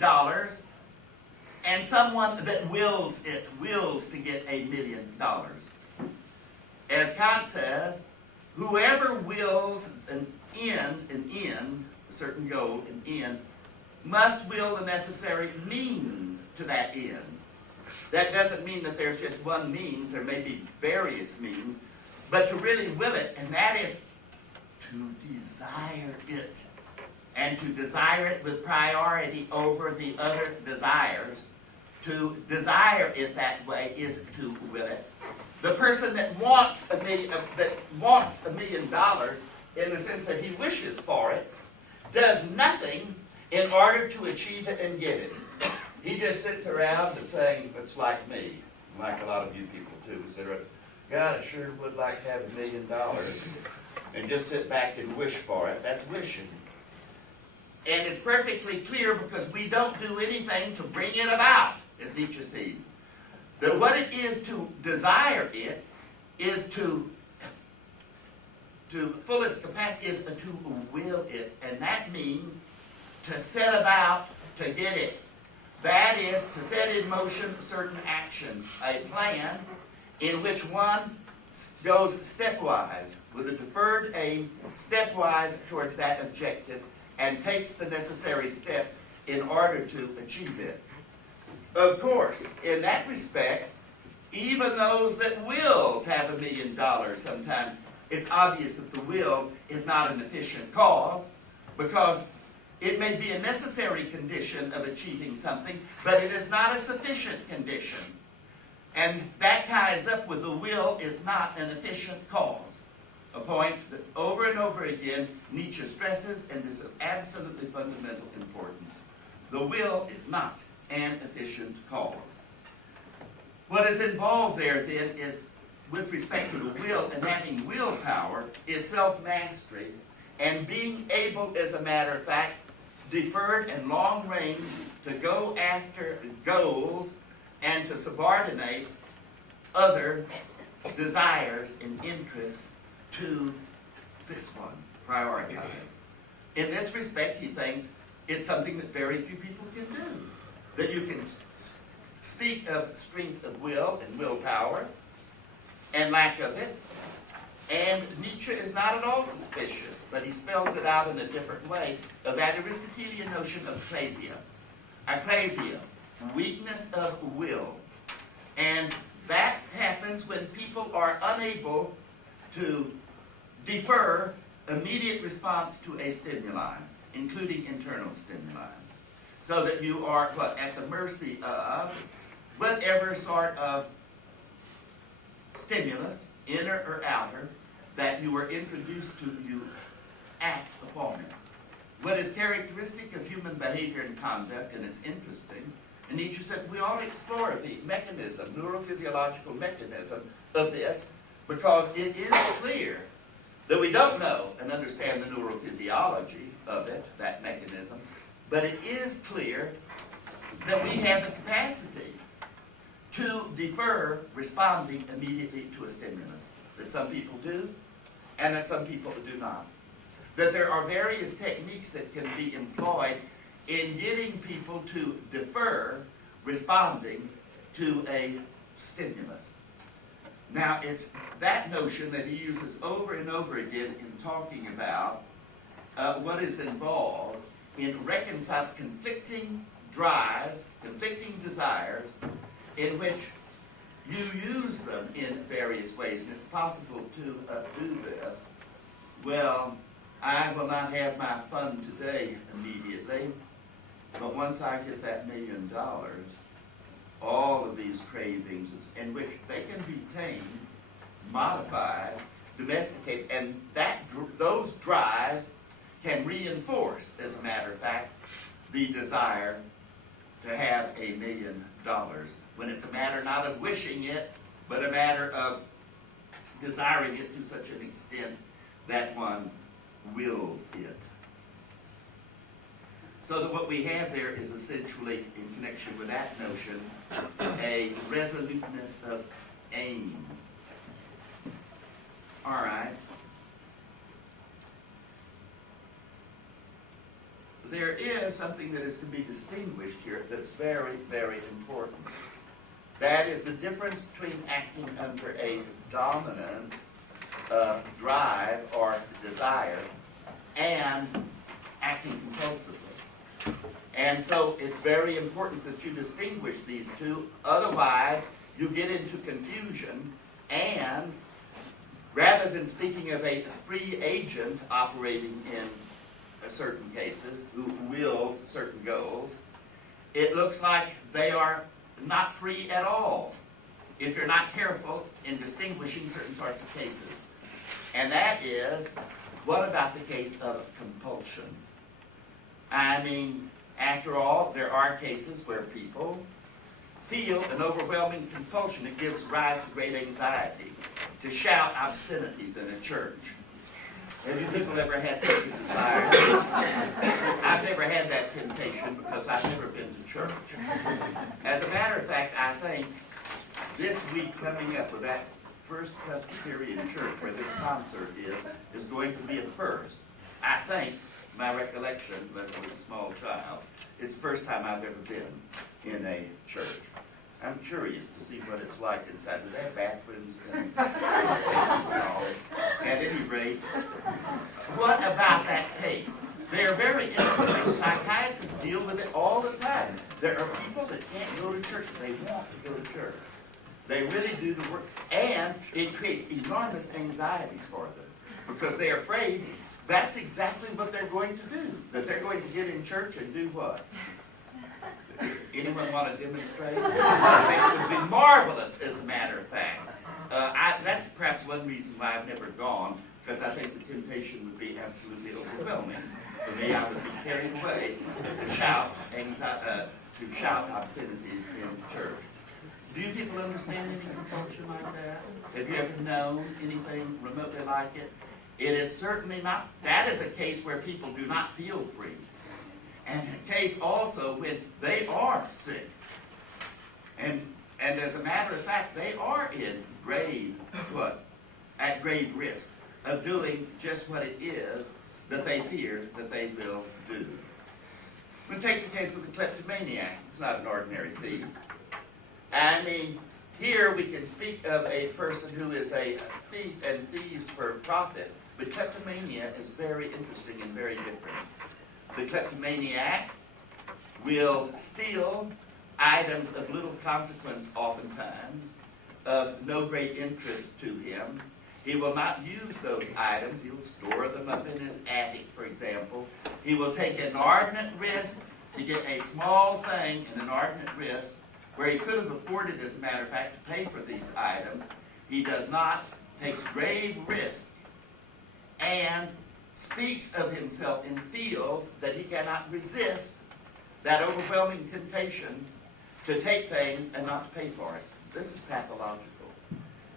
and someone that wills to get $1 million? As Kant says, whoever wills an end, a certain goal, an end, must will the necessary means to that end. That doesn't mean that there's just one means. There may be various means. But to really will it, and that is to desire it. And to desire it with priority over the other desires. To desire it that way is to will it. The person that wants $1 million in the sense that he wishes for it, does nothing in order to achieve it and get it. He just sits around and saying, it's like me, like a lot of you people too, sit around, God, I sure would like to have $1 million, and just sit back and wish for it. That's wishing. And it's perfectly clear because we don't do anything to bring it about, as Nietzsche sees. That what it is to desire it is to fullest capacity is to will it, and that means to set about to get it. That is to set in motion certain actions, a plan in which one goes stepwise, with a deferred aim, stepwise towards that objective, and takes the necessary steps in order to achieve it. Of course, in that respect, even those that will to have $1 million sometimes, it's obvious that the will is not an efficient cause, because it may be a necessary condition of achieving something, but it is not a sufficient condition. And that ties up with the will is not an efficient cause. A point that over and over again Nietzsche stresses and is of absolutely fundamental importance. The will is not an efficient cause. What is involved there then is, with respect to the will and having willpower, is self-mastery and being able, as a matter of fact, deferred and long range to go after goals and to subordinate other desires and interests to this one, prioritize. In this respect, he thinks it's something that very few people can do. That you can speak of strength of will and willpower and lack of it. And Nietzsche is not at all suspicious, but he spells it out in a different way of that Aristotelian notion of akrasia. Akrasia, weakness of will. And that happens when people are unable to defer immediate response to a stimuli, including internal stimuli. So that you are, at the mercy of whatever sort of stimulus, inner or outer, that you are introduced to, you act upon it. What is characteristic of human behavior and conduct, and it's interesting, and Nietzsche said we ought to explore the mechanism, neurophysiological mechanism of this, because it is clear that we don't know and understand the neurophysiology of it, that mechanism, but it is clear that we have the capacity to defer responding immediately to a stimulus, that some people do, and that some people do not. That there are various techniques that can be employed in getting people to defer responding to a stimulus. Now, it's that notion that he uses over and over again in talking about what is involved in reconciling conflicting drives, conflicting desires, in which you use them in various ways, and it's possible to do this. Well, I will not have my fun today immediately, but once I get that $1 million, all of these cravings in which they can be tamed, modified, domesticated, and those drives can reinforce, as a matter of fact, the desire to have $1 million, when it's a matter not of wishing it, but a matter of desiring it to such an extent that one wills it. So that what we have there is essentially, in connection with that notion, a resoluteness of aim. All right. There is something that is to be distinguished here that's very, very important. That is the difference between acting under a dominant drive or desire and acting compulsively. And so it's very important that you distinguish these two. Otherwise, you get into confusion, and rather than speaking of a free agent operating in certain cases who wills certain goals, it looks like they are not free at all if you're not careful in distinguishing certain sorts of cases. And that is, what about the case of compulsion? I mean, after all, there are cases where people feel an overwhelming compulsion. It gives rise to great anxiety to shout obscenities in a church. Have you people ever had such a desire? I've never had that temptation because I've never been to church. As a matter of fact, I think this week coming up with that First Presbyterian Church where this concert is going to be a first. I think, my recollection, unless I was a small child, it's the first time I've ever been in a church. I'm curious to see what it's like inside. Do they have bathrooms and all? At any rate, what about that case? They're very interesting. Psychiatrists deal with it all the time. There are people that can't go to church. They want to go to church. They really do the work. And it creates enormous anxieties for them because they're afraid that's exactly what they're going to do. That they're going to get in church and do what? Anyone want to demonstrate? It would be marvelous, as a matter of fact. That's perhaps one reason why I've never gone, because I think the temptation would be absolutely overwhelming. For me, I would be carried away to shout obscenities in church. Do you people understand any compulsion like that? Have you ever known anything remotely like it? It is certainly not. That is a case where people do not feel free. And a case also when they are sick. And as a matter of fact, they are in at grave risk of doing just what it is that they fear that they will do. We take the case of the kleptomaniac. It's not an ordinary thief. I mean, here we can speak of a person who is a thief and thieves for profit. But kleptomania is very interesting and very different. The kleptomaniac will steal items of little consequence oftentimes, of no great interest to him. He will not use those items. He'll store them up in his attic, for example. He will take an inordinate risk to get a small thing, an inordinate risk, where he could have afforded, as a matter of fact, to pay for these items. He does not, takes grave risk, and speaks of himself and feels that he cannot resist that overwhelming temptation to take things and not to pay for it. This is pathological.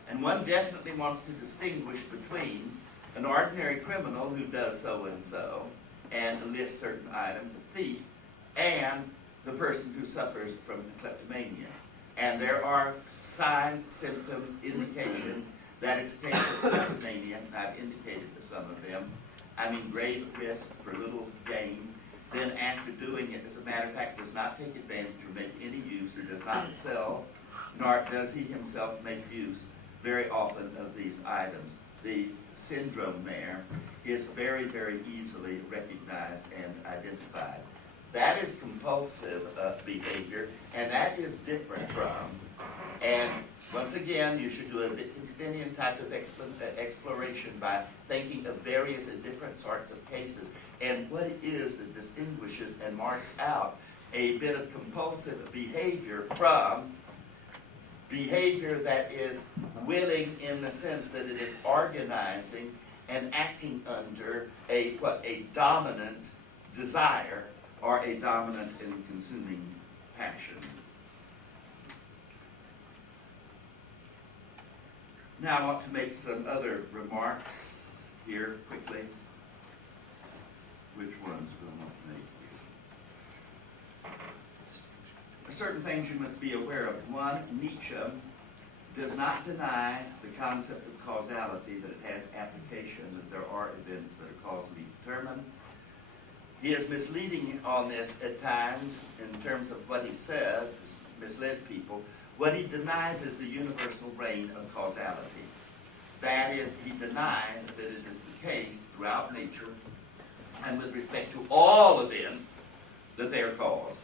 And one definitely wants to distinguish between an ordinary criminal who does so and lists certain items, a thief, and the person who suffers from kleptomania. And there are signs, symptoms, indications that it's a case of kleptomania, and I've indicated some of them. I mean, grave risk for little gain. Then after doing it, as a matter of fact, does not take advantage or make any use, or does not sell, nor does he himself make use very often of these items. The syndrome there is very, very easily recognized and identified. That is compulsive behavior, and that is different from, and once again, you should do a Wittgensteinian type of exploration by thinking of various and different sorts of cases and what it is that distinguishes and marks out a bit of compulsive behavior from behavior that is willing in the sense that it is organizing and acting under a dominant desire or a dominant and consuming passion. Now I want to make some other remarks here quickly. Which ones will I want to make here? Certain things you must be aware of. One, Nietzsche does not deny the concept of causality, that it has application, that there are events that are causally determined. He is misleading on this at times in terms of what he says, has misled people. What he denies is the universal reign of causality. That is, he denies that it is the case throughout nature and with respect to all events that they are caused.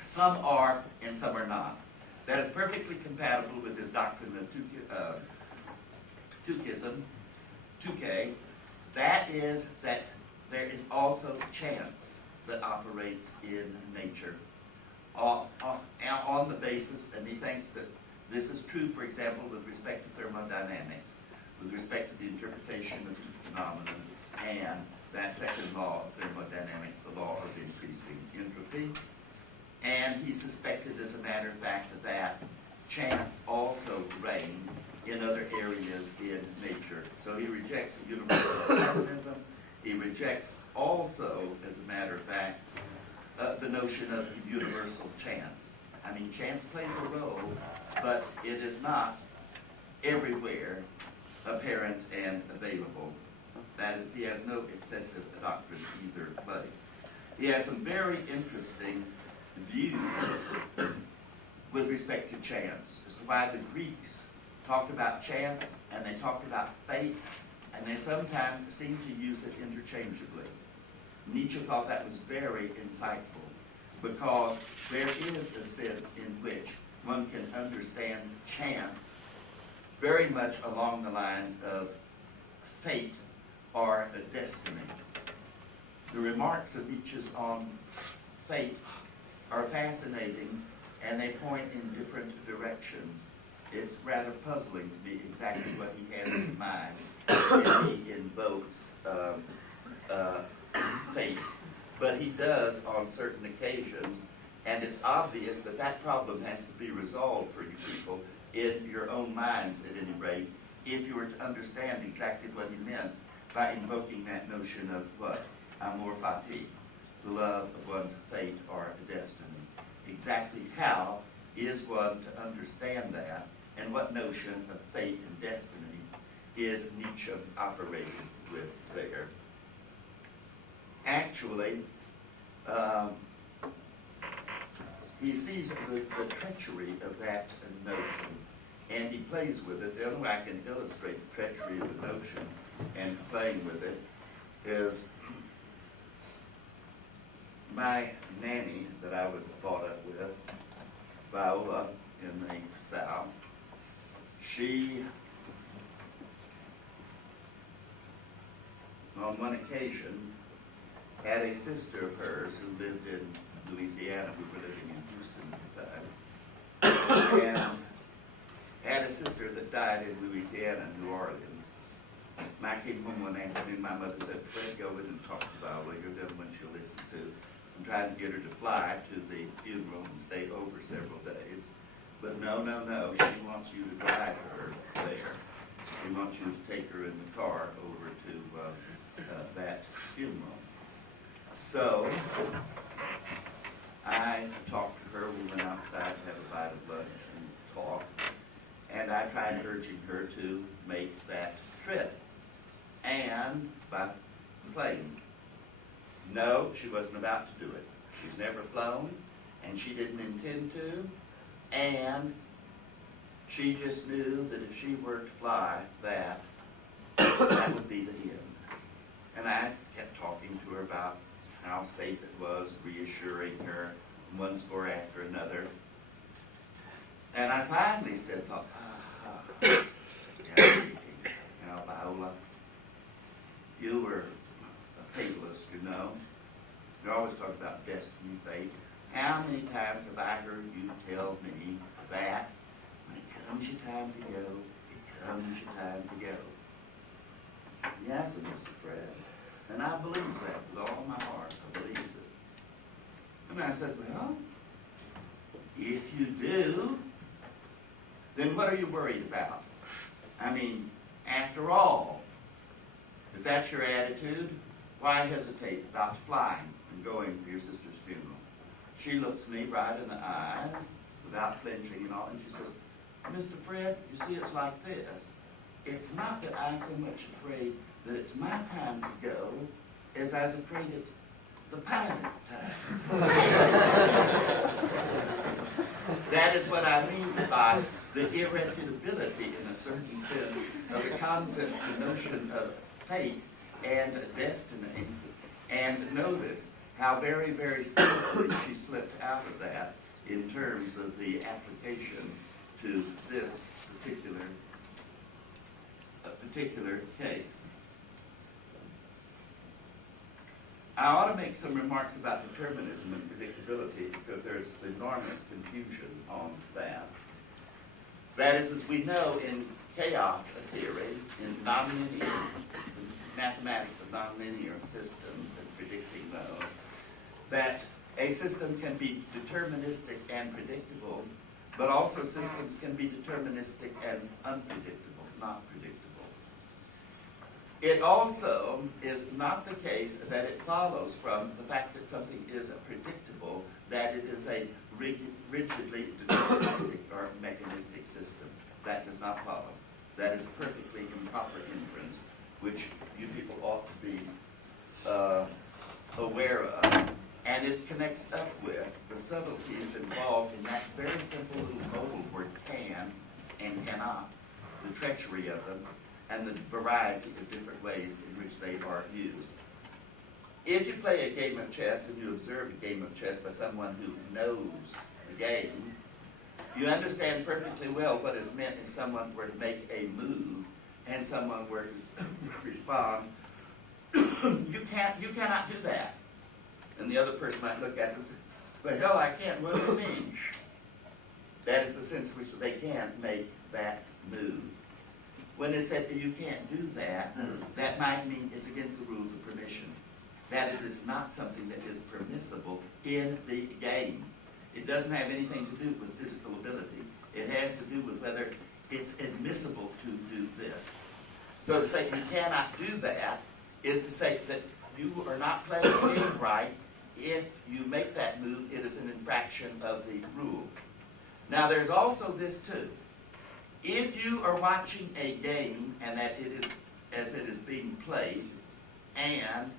Some are and some are not. That is perfectly compatible with his doctrine of Tukism, Tuke. That is that there is also chance that operates in nature on the basis, and he thinks that this is true, for example, with respect to thermodynamics, with respect to the interpretation of the phenomenon, and that second law of thermodynamics, the law of increasing entropy. And he suspected, as a matter of fact, that chance also reigned in other areas in nature. So he rejects the universal determinism. He rejects also, as a matter of fact, the notion of universal chance. I mean, chance plays a role, but it is not everywhere apparent and available. That is, he has no excessive doctrine either place. He has some very interesting views with respect to chance, as to why the Greeks talked about chance and they talked about fate, and they sometimes seem to use it interchangeably. Nietzsche thought that was very insightful, because there is a sense in which one can understand chance very much along the lines of fate or a destiny. The remarks of Nietzsche's on fate are fascinating, and they point in different directions. It's rather puzzling to me exactly what he has in mind when he invokes fate. But he does on certain occasions, and it's obvious that that problem has to be resolved for you people in your own minds at any rate, if you were to understand exactly what he meant by invoking that notion of what? Amor fati, the love of one's fate or destiny. Exactly how is one to understand that, and what notion of fate and destiny is Nietzsche operating with there? Actually, he sees the treachery of that notion, and he plays with it. The only way I can illustrate the treachery of the notion and playing with it is my nanny that I was brought up with, Viola, in the South. She, on one occasion, had a sister of hers who lived in Louisiana. We were living in Houston at the time. And had a sister that died in Louisiana, New Orleans. And I came home one afternoon, my mother said, "Fred, go in and talk to Viola. You're the one she'll listen to." I'm trying to get her to fly to the funeral and stay over several days. But no, she wants you to drive her there. She wants you to take her in the car over to that funeral. So I talked to her. We went outside to have a bite of lunch and talk. And I tried urging her to make that trip. And by plane. No, she wasn't about to do it. She's never flown, and she didn't intend to, and She just knew that if she were to fly that, that would be the end. And I kept talking to her about how safe it was, reassuring her one score after another. And I finally said, now, Viola, you were a fatalist, you know. You always talk about destiny, fate. How many times have I heard you tell me that when it comes your time to go, it comes your time to go? Yes, Mr. Fred. And I believe that with all my heart. I believe it. And I said, well, if you do, then what are you worried about? I mean, after all, if that's your attitude, why hesitate about flying and going to your sister's funeral? She looks me right in the eye without flinching and all, and she says, Mr. Fred, you see, it's like this. It's not that I'm so much afraid that it's my time to go as I was afraid it's the pilot's time. That is what I mean by the irrefutability, in a certain sense, of the concept, the notion of fate and destiny. And notice how very, very skillfully she slipped out of that in terms of the application to this particular case. I ought to make some remarks about determinism and predictability because there's enormous confusion on that. That is, as we know, in chaos theory, in nonlinear, mathematics of nonlinear systems and predicting those, that a system can be deterministic and predictable, but also systems can be deterministic and unpredictable, not predictable. It also is not the case that it follows from the fact that something is predictable, that it is a rigidly deterministic or mechanistic system. That does not follow. That is perfectly improper inference, which you people ought to be aware of. And it connects up with the subtleties involved in that very simple little modal word can and cannot, the treachery of them, and the variety of different ways in which they are used. If you play a game of chess and you observe a game of chess by someone who knows the game, you understand perfectly well what is meant if someone were to make a move and someone were to respond. You cannot do that. And the other person might look at it and say, the hell I can't, what do you mean? That is the sense in which they can't make that move. When it said that you can't do that, that might mean it's against the rules of permission. That it is not something that is permissible in the game. It doesn't have anything to do with physical ability. It has to do with whether it's admissible to do this. So to say you cannot do that is to say that you are not playing the game right. If you make that move, it is an infraction of the rule. Now there's also this too. If you are watching a game and that it is as it is being played, and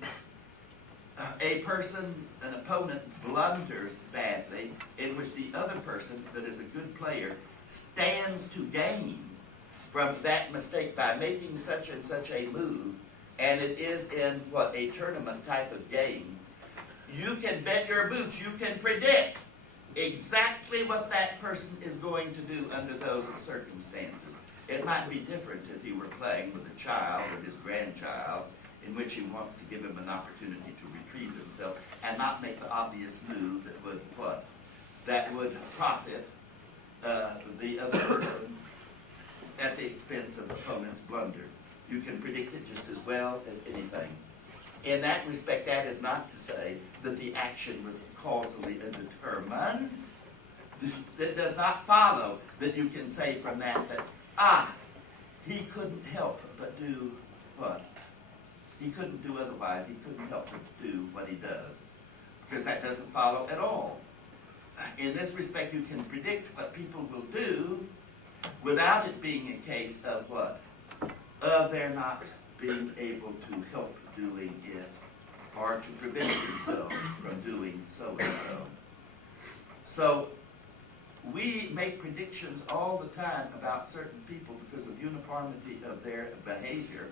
a person, an opponent, blunders badly, in which the other person that is a good player stands to gain from that mistake by making such and such a move, and it is in what, a tournament type of game, you can bet your boots, you can predict exactly what that person is going to do under those circumstances. It might be different if he were playing with a child or his grandchild, in which he wants to give him an opportunity to retrieve himself and not make the obvious move that would what? That would profit the other person at the expense of the opponent's blunder. You can predict it just as well as anything. In that respect, that is not to say that the action was causally determined. That does not follow that you can say from that, he couldn't help but do what? He couldn't do otherwise. He couldn't help but do what he does. Because that doesn't follow at all. In this respect, you can predict what people will do without it being a case of what? Of their not being able to help doing it or to prevent themselves from doing so and so. So, We make predictions all the time about certain people because of uniformity of their behavior,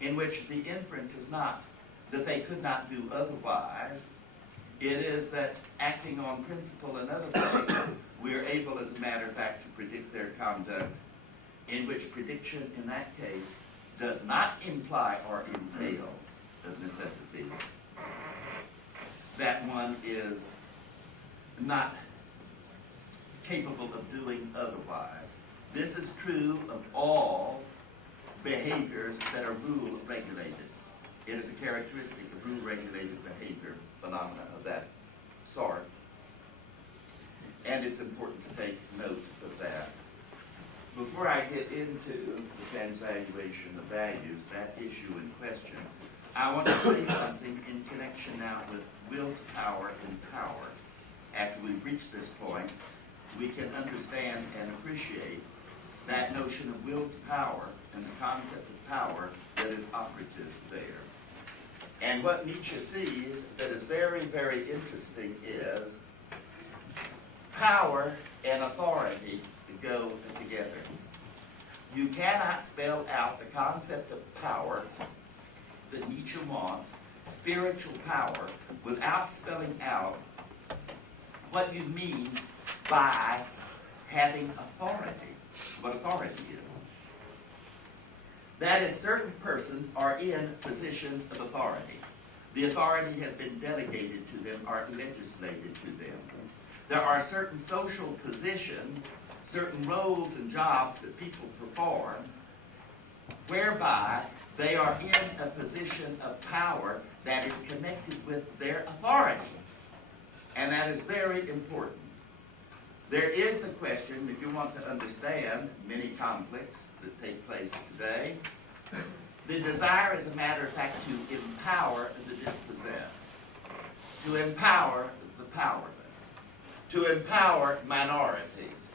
in which the inference is not that they could not do otherwise. It is that acting on principle and other things, we are able, as a matter of fact, to predict their conduct, in which prediction in that case does not imply or entail of necessity that one is not capable of doing otherwise. This is true of all behaviors that are rule-regulated. It is a characteristic of rule-regulated behavior, phenomena of that sort. And it's important to take note of that. Before I get into the transvaluation of values, that issue in question, I want to say something in connection now with will to power and power. After we've reached this point, we can understand and appreciate that notion of will to power and the concept of power that is operative there. And what Nietzsche sees that is very, very interesting is power and authority go together. You cannot spell out the concept of power that Nietzsche wants, spiritual power, without spelling out what you mean by having authority, what authority is. That is, certain persons are in positions of authority. The authority has been delegated to them or legislated to them. There are certain social positions, certain roles and jobs that people perform, whereby they are in a position of power that is connected with their authority. And that is very important. There is the question, if you want to understand many conflicts that take place today, the desire, as a matter of fact, to empower the dispossessed, to empower the powerless, to empower minorities,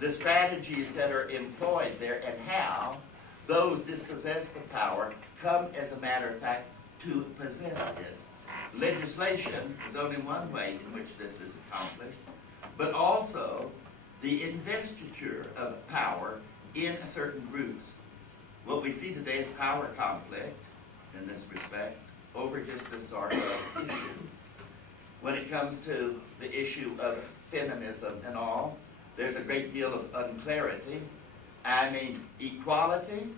the strategies that are employed there, and how those dispossessed of power come, as a matter of fact, to possess it. Legislation is only one way in which this is accomplished, but also the investiture of power in certain groups. What we see today is power conflict, in this respect, over just this sort of issue. When it comes to the issue of feminism and all, there's a great deal of unclarity. I mean, equality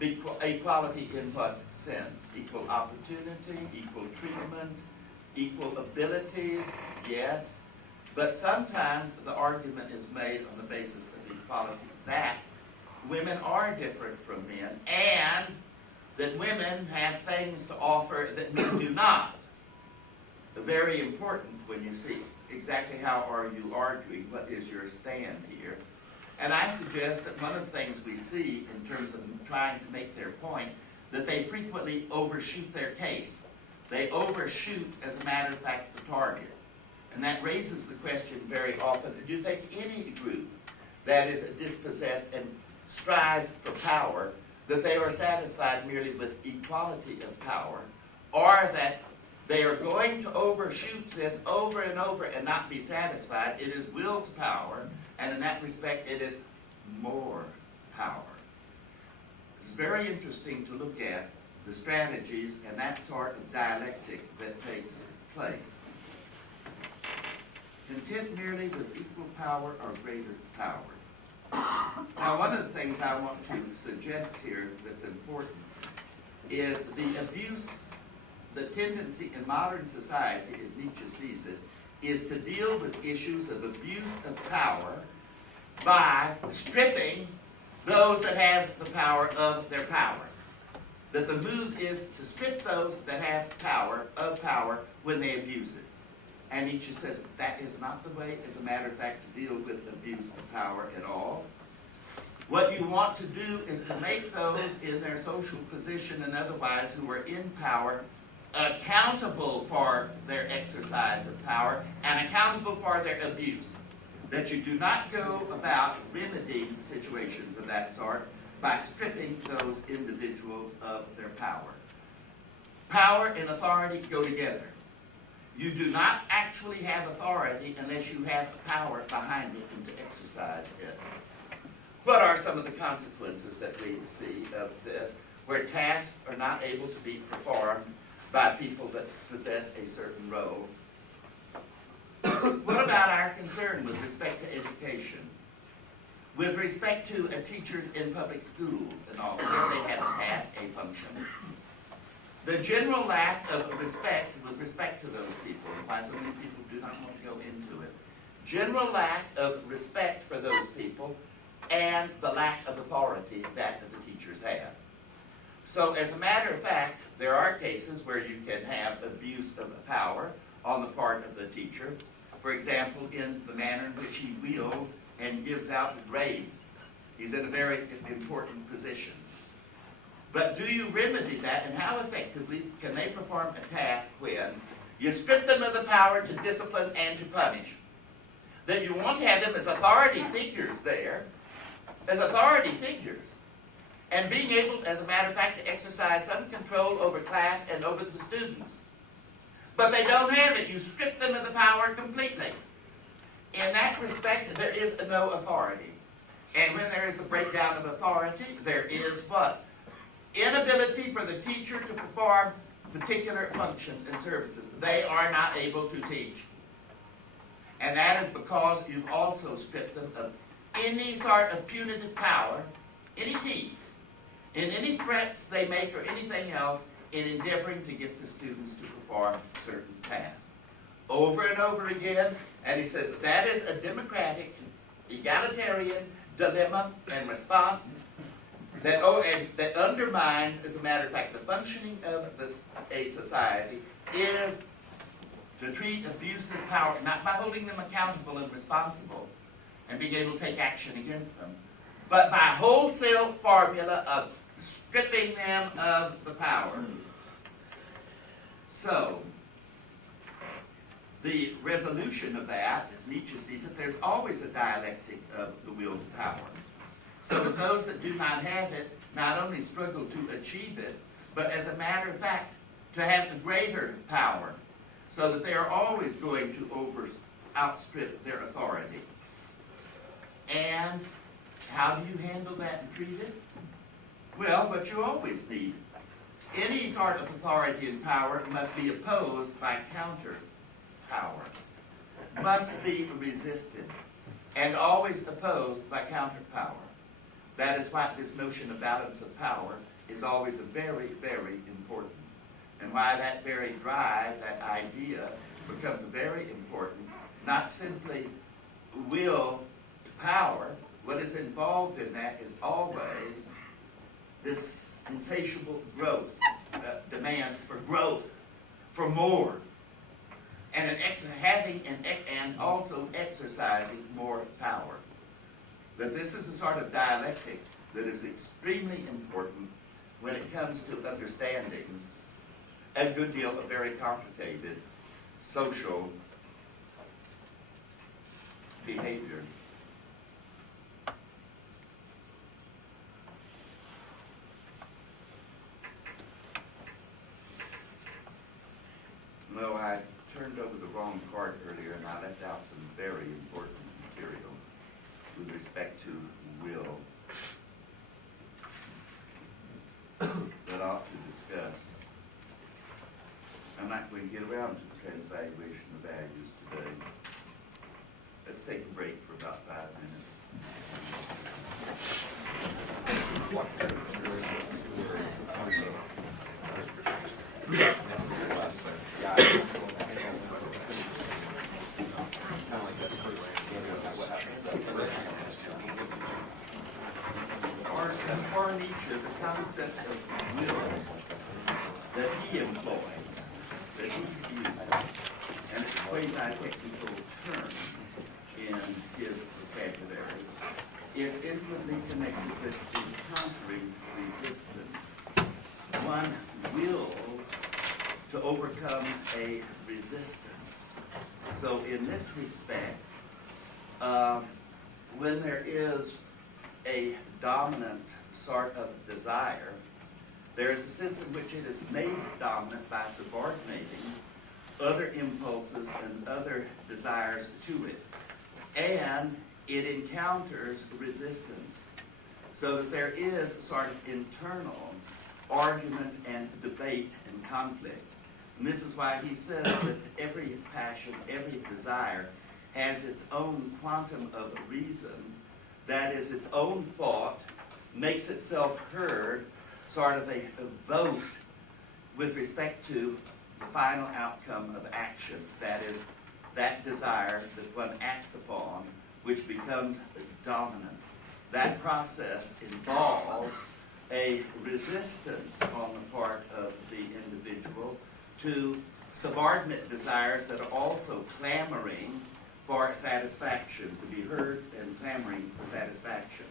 in what sense? Equal opportunity, equal treatment, equal abilities, yes. But sometimes the argument is made on the basis of equality that women are different from men and that women have things to offer that men do not. Very important when you see exactly how are you arguing, what is your stand here. And I suggest that one of the things we see in terms of trying to make their point, that they frequently overshoot their case. They overshoot, as a matter of fact, the target. And that raises the question very often, do you think any group that is dispossessed and strives for power, that they are satisfied merely with equality of power, or that they are going to overshoot this over and over and not be satisfied? It is will to power, and in that respect, it is more power. It's very interesting to look at the strategies and that sort of dialectic that takes place. Content merely with equal power or greater power. Now, one of the things I want to suggest here that's important is the abuse, the tendency in modern society, as Nietzsche sees it, is to deal with issues of abuse of power by stripping those that have the power of their power. That the move is to strip those that have power of power when they abuse it. And Nietzsche says that is not the way, as a matter of fact, to deal with abuse of power at all. What you want to do is to make those in their social position and otherwise who are in power accountable for their exercise of power and accountable for their abuse. That you do not go about remedying situations of that sort by stripping those individuals of their power. Power and authority go together. You do not actually have authority unless you have power behind it and to exercise it. What are some of the consequences that we see of this, where tasks are not able to be performed by people that possess a certain role? What about our concern with respect to education? With respect to teachers in public schools and all, where they have a task, a function? The general lack of respect with respect to those people, and why so many people do not want to go into it. General lack of respect for those people and the lack of authority that the teachers have. So as a matter of fact, there are cases where you can have abuse of power on the part of the teacher. For example, in the manner in which he wields and gives out the grades. He's in a very important position. But do you remedy that, and how effectively can they perform a task when you strip them of the power to discipline and to punish? That you won't have them as authority figures there, as authority figures, and being able, as a matter of fact, to exercise some control over class and over the students. But they don't have it. You strip them of the power completely. In that respect, there is no authority. And when there is the breakdown of authority, there is what? Inability for the teacher to perform particular functions and services. They are not able to teach. And that is because you've also stripped them of any sort of punitive power, any teeth, in any threats they make or anything else in endeavoring to get the students to perform certain tasks. Over and over again, and he says that is a democratic, egalitarian dilemma and response that undermines, as a matter of fact, the functioning of a society is to treat abuse of power, not by holding them accountable and responsible and being able to take action against them, but by wholesale formula of stripping them of the power. So, the resolution of that, as Nietzsche sees it, there's always a dialectic of the will to power. So that those that do not have it not only struggle to achieve it, but as a matter of fact, to have the greater power, so that they are always going to outstrip their authority. And how do you handle that and treat it? Well, what you always need. Any sort of authority and power must be opposed by counter power, must be resisted, and always opposed by counter power. That is why this notion of balance of power is always very, very important. And why that very drive, that idea, becomes very important. Not simply will to power. What is involved in that is always this insatiable growth, demand for growth, for more, and having and also exercising more power. That this is a sort of dialectic that is extremely important when it comes to understanding a good deal of very complicated social behavior. No, I turned over the wrong card earlier and I left out some very important material with respect to will that I ought to discuss. I'm not going to get around to the transvaluation of values today. Let's take a break for about 5 minutes. For Nietzsche, the concept of will that he employs, that he uses, and it's a quasi-technical term in his vocabulary, is intimately connected with encountering resistance. One wills to overcome a resistance. So in this respect, when there is a dominant sort of desire, there is a sense in which it is made dominant by subordinating other impulses and other desires to it. And it encounters resistance. So that there is a sort of internal argument and debate and conflict. And this is why he says that every passion, every desire has its own quantum of reason, that is, its own thought, makes itself heard, sort of a vote with respect to the final outcome of action. That is, that desire that one acts upon, which becomes dominant. That process involves a resistance on the part of the individual to subordinate desires that are also clamoring for satisfaction, to be heard and clamoring for satisfaction.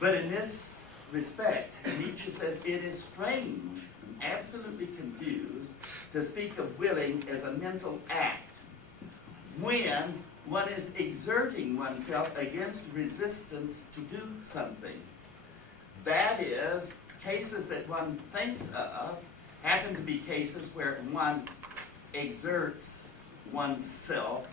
But in this respect, Nietzsche says it is strange and absolutely confused to speak of willing as a mental act when one is exerting oneself against resistance to do something. That is, cases that one thinks of happen to be cases where one exerts oneself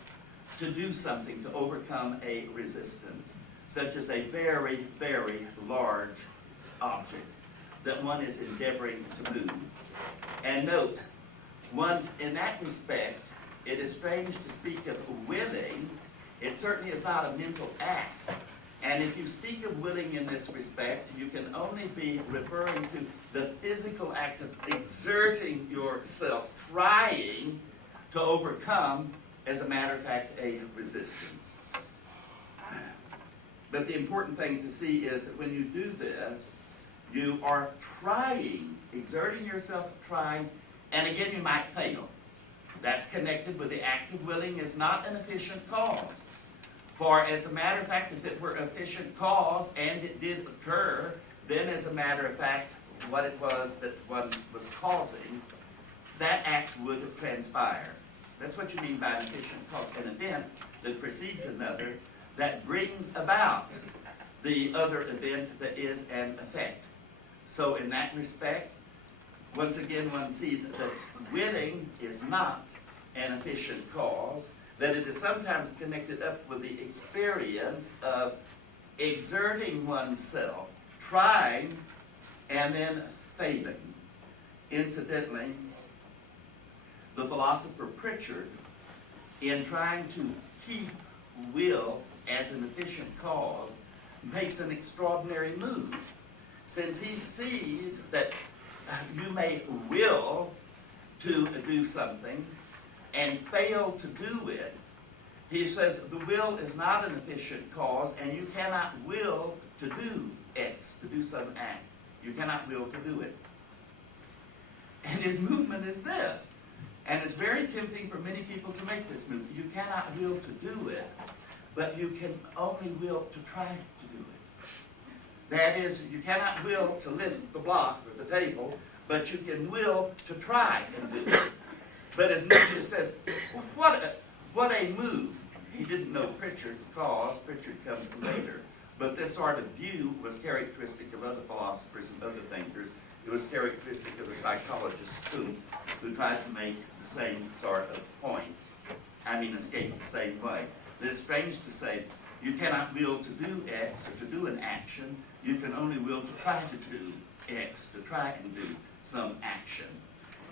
to do something, to overcome a resistance, such as a very, very large object that one is endeavoring to move. And note, one, in that respect, it is strange to speak of willing. It certainly is not a mental act. And if you speak of willing in this respect, you can only be referring to the physical act of exerting yourself, trying to overcome, as a matter of fact, a resistance. But the important thing to see is that when you do this, you are trying, exerting yourself, trying, and again you might fail. That's connected with the act of willing is not an efficient cause. For as a matter of fact, if it were an efficient cause and it did occur, then as a matter of fact, what it was that one was causing, that act would transpire. That's what you mean by an efficient cause. An event that precedes another that brings about the other event that is an effect. So in that respect, once again one sees that willing is not an efficient cause, that it is sometimes connected up with the experience of exerting oneself, trying, and then failing. Incidentally, the philosopher Pritchard, in trying to keep will as an efficient cause, makes an extraordinary move. Since he sees that you may will to do something and fail to do it, he says the will is not an efficient cause, and you cannot will to do X, to do some act. You cannot will to do it. And his movement is this. And it's very tempting for many people to make this movement. You cannot will to do it, but you can only will to try to do it. That is, you cannot will to lift the block or the table, but you can will to try and do it. But as Nietzsche says, what a move. He didn't know Pritchard because Pritchard comes later. But this sort of view was characteristic of other philosophers and other thinkers. It was characteristic of the psychologists too, who tried to make the same sort of point. Escape the same way. It is strange to say you cannot will to do X or to do an action. You can only will to try to do X, to try and do some action.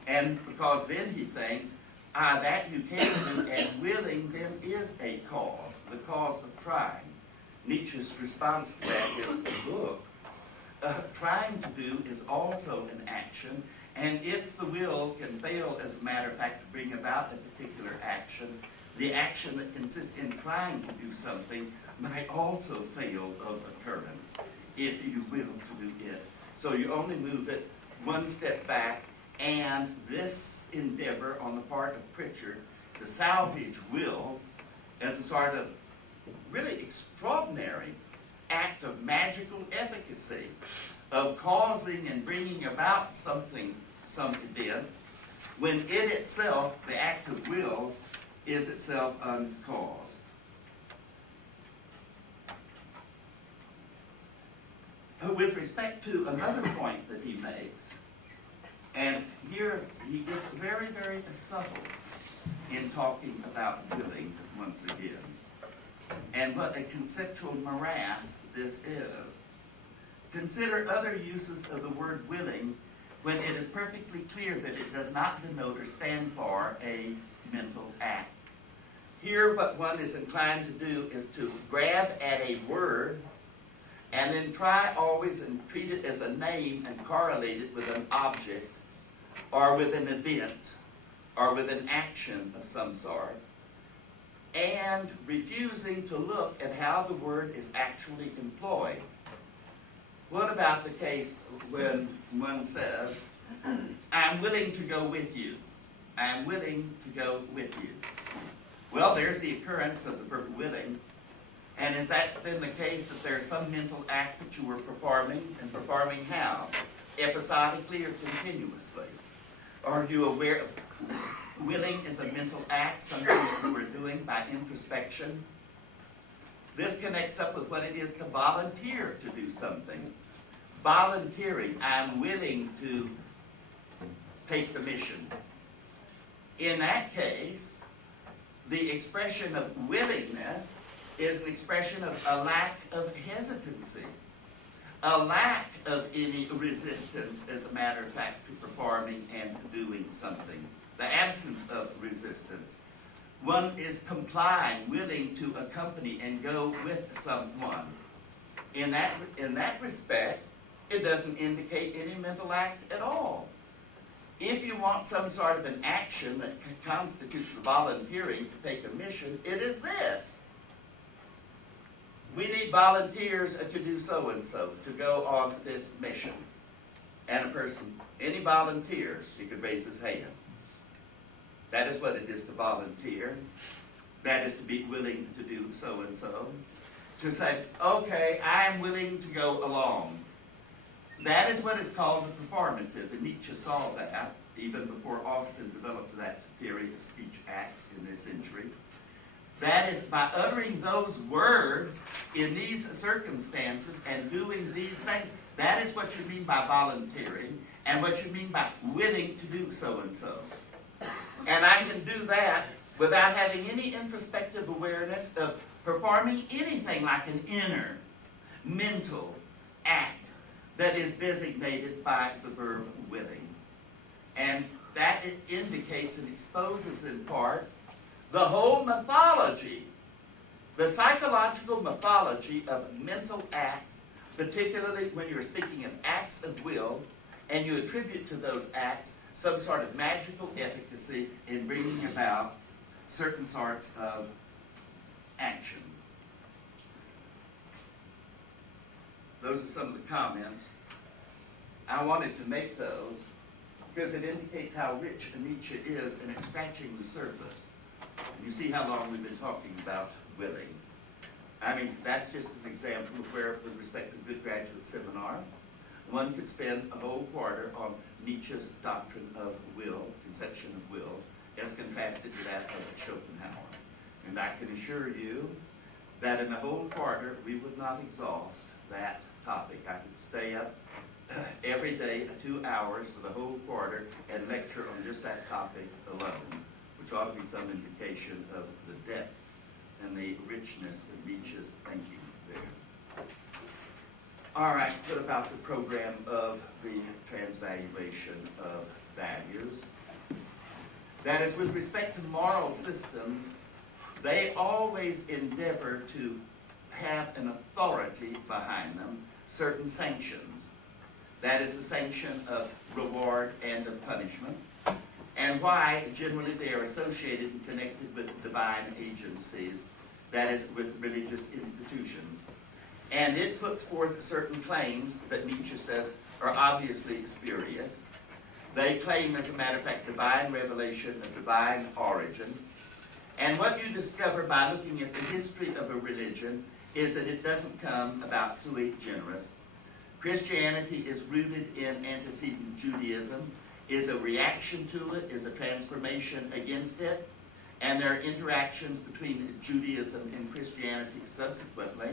And because then he thinks, that you can do, and willing then is a cause, the cause of trying. Nietzsche's response to that is, look, trying to do is also an action, and if the will can fail, as a matter of fact, to bring about a particular action, the action that consists in trying to do something might also fail of occurrence, if you will to do it. So you only move it one step back, and this endeavor on the part of Pritchard to salvage will as a sort of really extraordinary act of magical efficacy, of causing and bringing about something, some event, when it itself, the act of will, is itself uncaused. With respect to another point that he makes, and here here he gets very, very subtle in talking about willing once again, and what a conceptual morass this is. Consider other uses of the word willing when it is perfectly clear that it does not denote or stand for a mental act. Here, what one is inclined to do is to grab at a word and then try always and treat it as a name and correlate it with an object or with an event or with an action of some sort, and refusing to look at how the word is actually employed. What about the case when one says, I'm willing to go with you? I'm willing to go with you. Well, there's the occurrence of the verb willing. And is that then the case that there's some mental act that you were performing, and performing how? Episodically or continuously? Are you aware of willing is a mental act, something that you were doing by introspection? This connects up with what it is to volunteer to do something. Volunteering, I'm willing to take the mission. In that case, the expression of willingness is an expression of a lack of hesitancy, a lack of any resistance, as a matter of fact, to performing and doing something. The absence of resistance. One is complying, willing to accompany and go with someone. In that respect, it doesn't indicate any mental act at all. If you want some sort of an action that constitutes the volunteering to take a mission, it is this. We need volunteers to do so-and-so, to go on this mission. And a person, any volunteers, he could raise his hand. That is what it is to volunteer. That is to be willing to do so-and-so. To say, okay, I am willing to go along. That is what is called the performative, and Nietzsche saw that even before Austin developed that theory of speech acts in this century. That is by uttering those words in these circumstances and doing these things. That is what you mean by volunteering and what you mean by willing to do so-and-so. And I can do that without having any introspective awareness of performing anything like an inner mental act that is designated by the verb willing. And that it indicates and exposes in part the whole mythology, the psychological mythology of mental acts, particularly when you're speaking of acts of will, and you attribute to those acts some sort of magical efficacy in bringing about certain sorts of action. Those are some of the comments. I wanted to make those because it indicates how rich Nietzsche is in scratching the surface. And you see how long we've been talking about willing. I mean, that's just an example of where, with respect to good graduate seminar, one could spend a whole quarter on Nietzsche's doctrine of will, conception of will, as contrasted to that of Schopenhauer. And I can assure you that in a whole quarter, we would not exhaust that topic. I could stay up every day 2 hours for the whole quarter and lecture on just that topic alone, which ought to be some indication of the depth and the richness of Nietzsche's thinking there. All right, what about the program of the transvaluation of values? That is, with respect to moral systems, they always endeavor to have an authority behind them, certain sanctions. That is the sanction of reward and of punishment, and why generally they are associated and connected with divine agencies, that is, with religious institutions. And it puts forth certain claims that Nietzsche says are obviously spurious. They claim, as a matter of fact, divine revelation, a divine origin. And what you discover by looking at the history of a religion is that it doesn't come about sui generis. Christianity is rooted in antecedent Judaism, is a reaction to it, is a transformation against it, and there are interactions between Judaism and Christianity subsequently,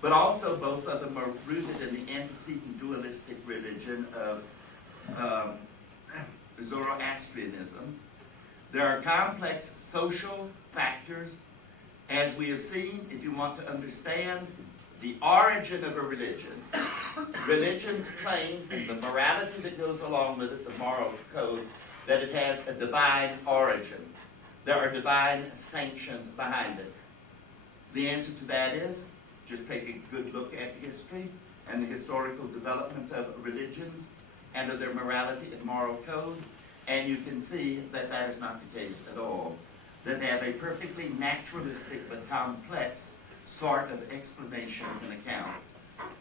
but also both of them are rooted in the antecedent dualistic religion of Zoroastrianism. There are complex social factors, as we have seen. If you want to understand the origin of a religion, religions claim, and the morality that goes along with it, the moral code, that it has a divine origin. There are divine sanctions behind it. The answer to that is, just take a good look at history and the historical development of religions and of their morality and moral code, and you can see that that is not the case at all. That they have a perfectly naturalistic but complex sort of explanation and account.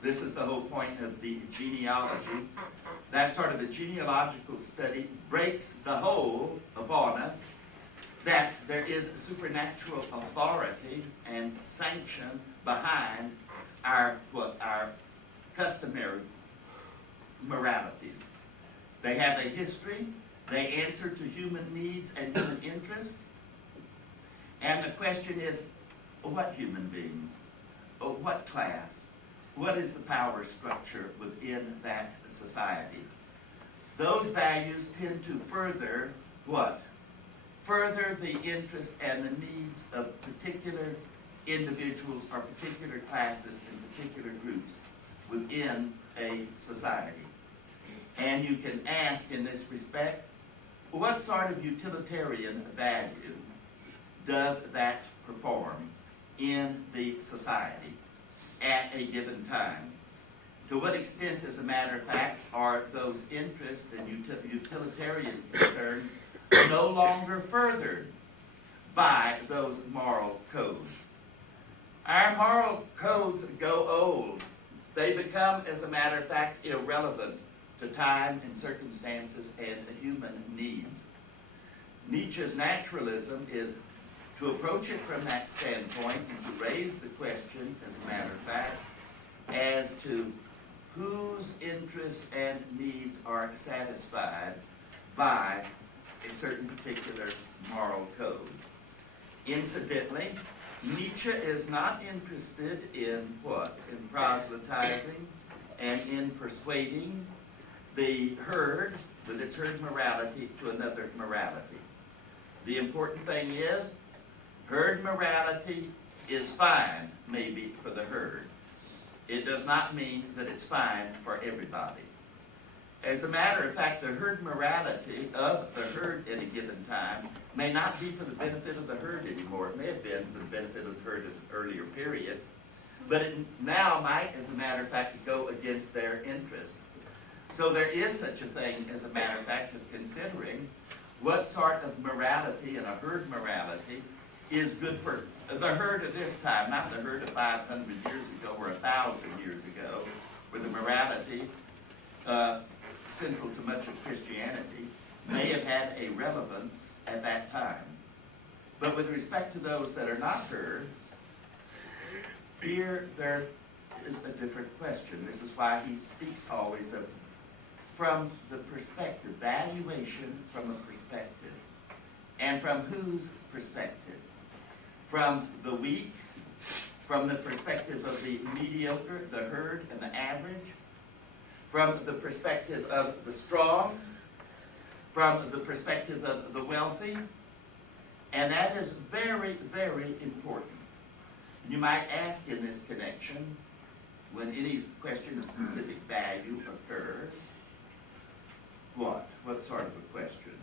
This is the whole point of the genealogy. That sort of a genealogical study breaks the whole upon us that there is supernatural authority and sanction behind our customary moralities. They have a history. They answer to human needs and human interests. And the question is, what human beings? What class? What is the power structure within that society? Those values tend to further what? Further the interest and the needs of particular individuals or particular classes and particular groups within a society. And you can ask in this respect, what sort of utilitarian value does that perform in the society at a given time? To what extent, as a matter of fact, are those interests and utilitarian concerns no longer furthered by those moral codes? Our moral codes go old. They become, as a matter of fact, irrelevant to time and circumstances and human needs. Nietzsche's naturalism is to approach it from that standpoint and to raise the question, as a matter of fact, as to whose interests and needs are satisfied by a certain particular moral code. Incidentally, Nietzsche is not interested in what? In proselytizing and in persuading the herd with its herd morality to another morality. The important thing is, herd morality is fine, maybe, for the herd. It does not mean that it's fine for everybody. As a matter of fact, the herd morality of the herd at a given time may not be for the benefit of the herd anymore. It may have been for the benefit of the herd at an earlier period, but it now might, as a matter of fact, go against their interest. So there is such a thing, as a matter of fact, of considering what sort of morality and a herd morality is good for the herd of this time, not the herd of 500 years ago or 1,000 years ago, where the morality central to much of Christianity may have had a relevance at that time. But with respect to those that are not herd, here there is a different question. This is why he speaks always of from the perspective, valuation from a perspective. And from whose perspective? From the weak, from the perspective of the mediocre, the herd, and the average, from the perspective of the strong, from the perspective of the wealthy, and that is very, very important. You might ask in this connection, when any question of specific value occurs, what? What sort of a question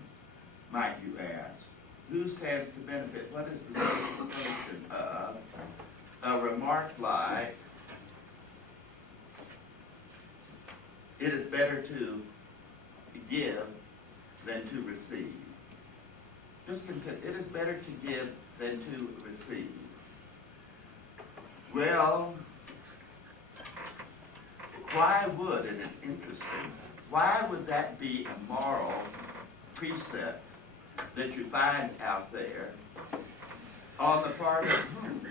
might you ask? Who stands to benefit? What is the signification of a remark like, it is better to give than to receive? Just consider, it is better to give than to receive. Well, why would, and it's interesting, why would that be a moral precept that you find out there on the part of whom?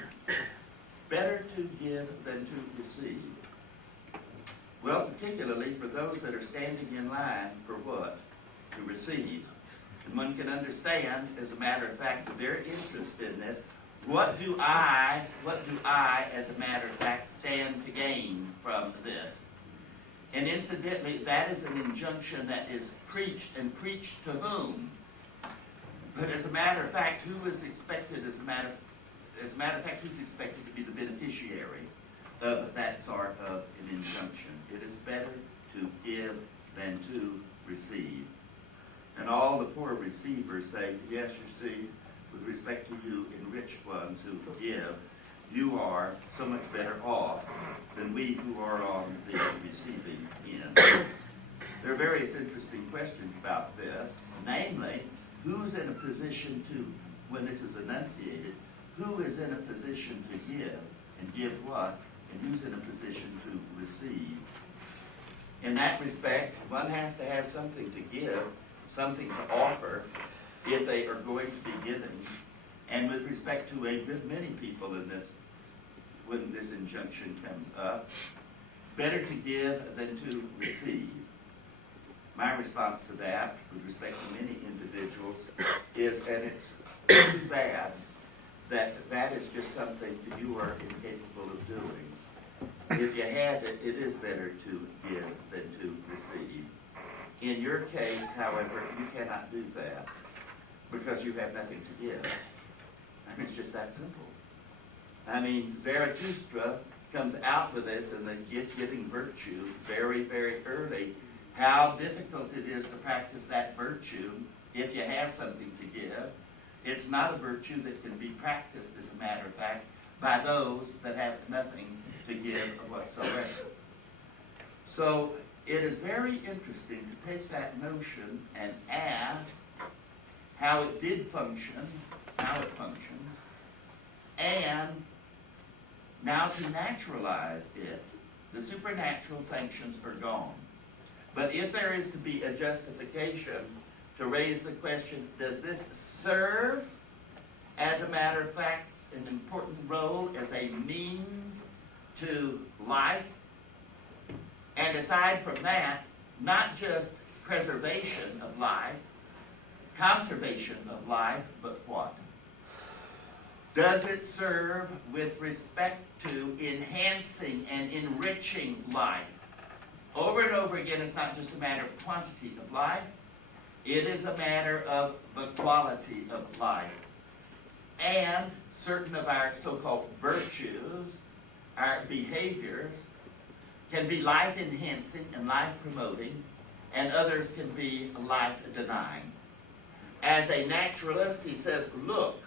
Better to give than to receive. Well, particularly for those that are standing in line for what? To receive. And one can understand, as a matter of fact, their interest in this. What do I, as a matter of fact, stand to gain from this? And incidentally, that is an injunction that is preached, and preached to whom? But as a matter of fact, who is expected, as a matter of fact, who's expected to be the beneficiary of that sort of an injunction? It is better to give than to receive. And all the poor receivers say, yes, you see, with respect to you enriched ones who give, you are so much better off than we who are on the receiving end. There are various interesting questions about this. Namely, who's in a position to, when this is enunciated, who is in a position to give, and give what, and who's in a position to receive? In that respect, one has to have something to give, something to offer, if they are going to be giving. And with respect to a good many people in this, when this injunction comes up, better to give than to receive. My response to that, with respect to many individuals, is, and it's too bad, that that is just something that you are incapable of doing. If you have it, it is better to give than to receive. In your case, however, you cannot do that because you have nothing to give. I mean, it's just that simple. I mean, Zarathustra comes out with this in the gift-giving virtue very, very early. How difficult it is to practice that virtue if you have something to give. It's not a virtue that can be practiced, as a matter of fact, by those that have nothing to give whatsoever. So it is very interesting to take that notion and ask how it did function, how it functions, and now to naturalize it. The supernatural sanctions are gone. But if there is to be a justification to raise the question, does this serve, as a matter of fact, an important role as a means to life? And aside from that, not just preservation of life, conservation of life, but what? Does it serve with respect to enhancing and enriching life? Over and over again, it's not just a matter of quantity of life. It is a matter of the quality of life. And certain of our so-called virtues, our behaviors, can be life-enhancing and life-promoting, and others can be life-denying. As a naturalist, he says, look,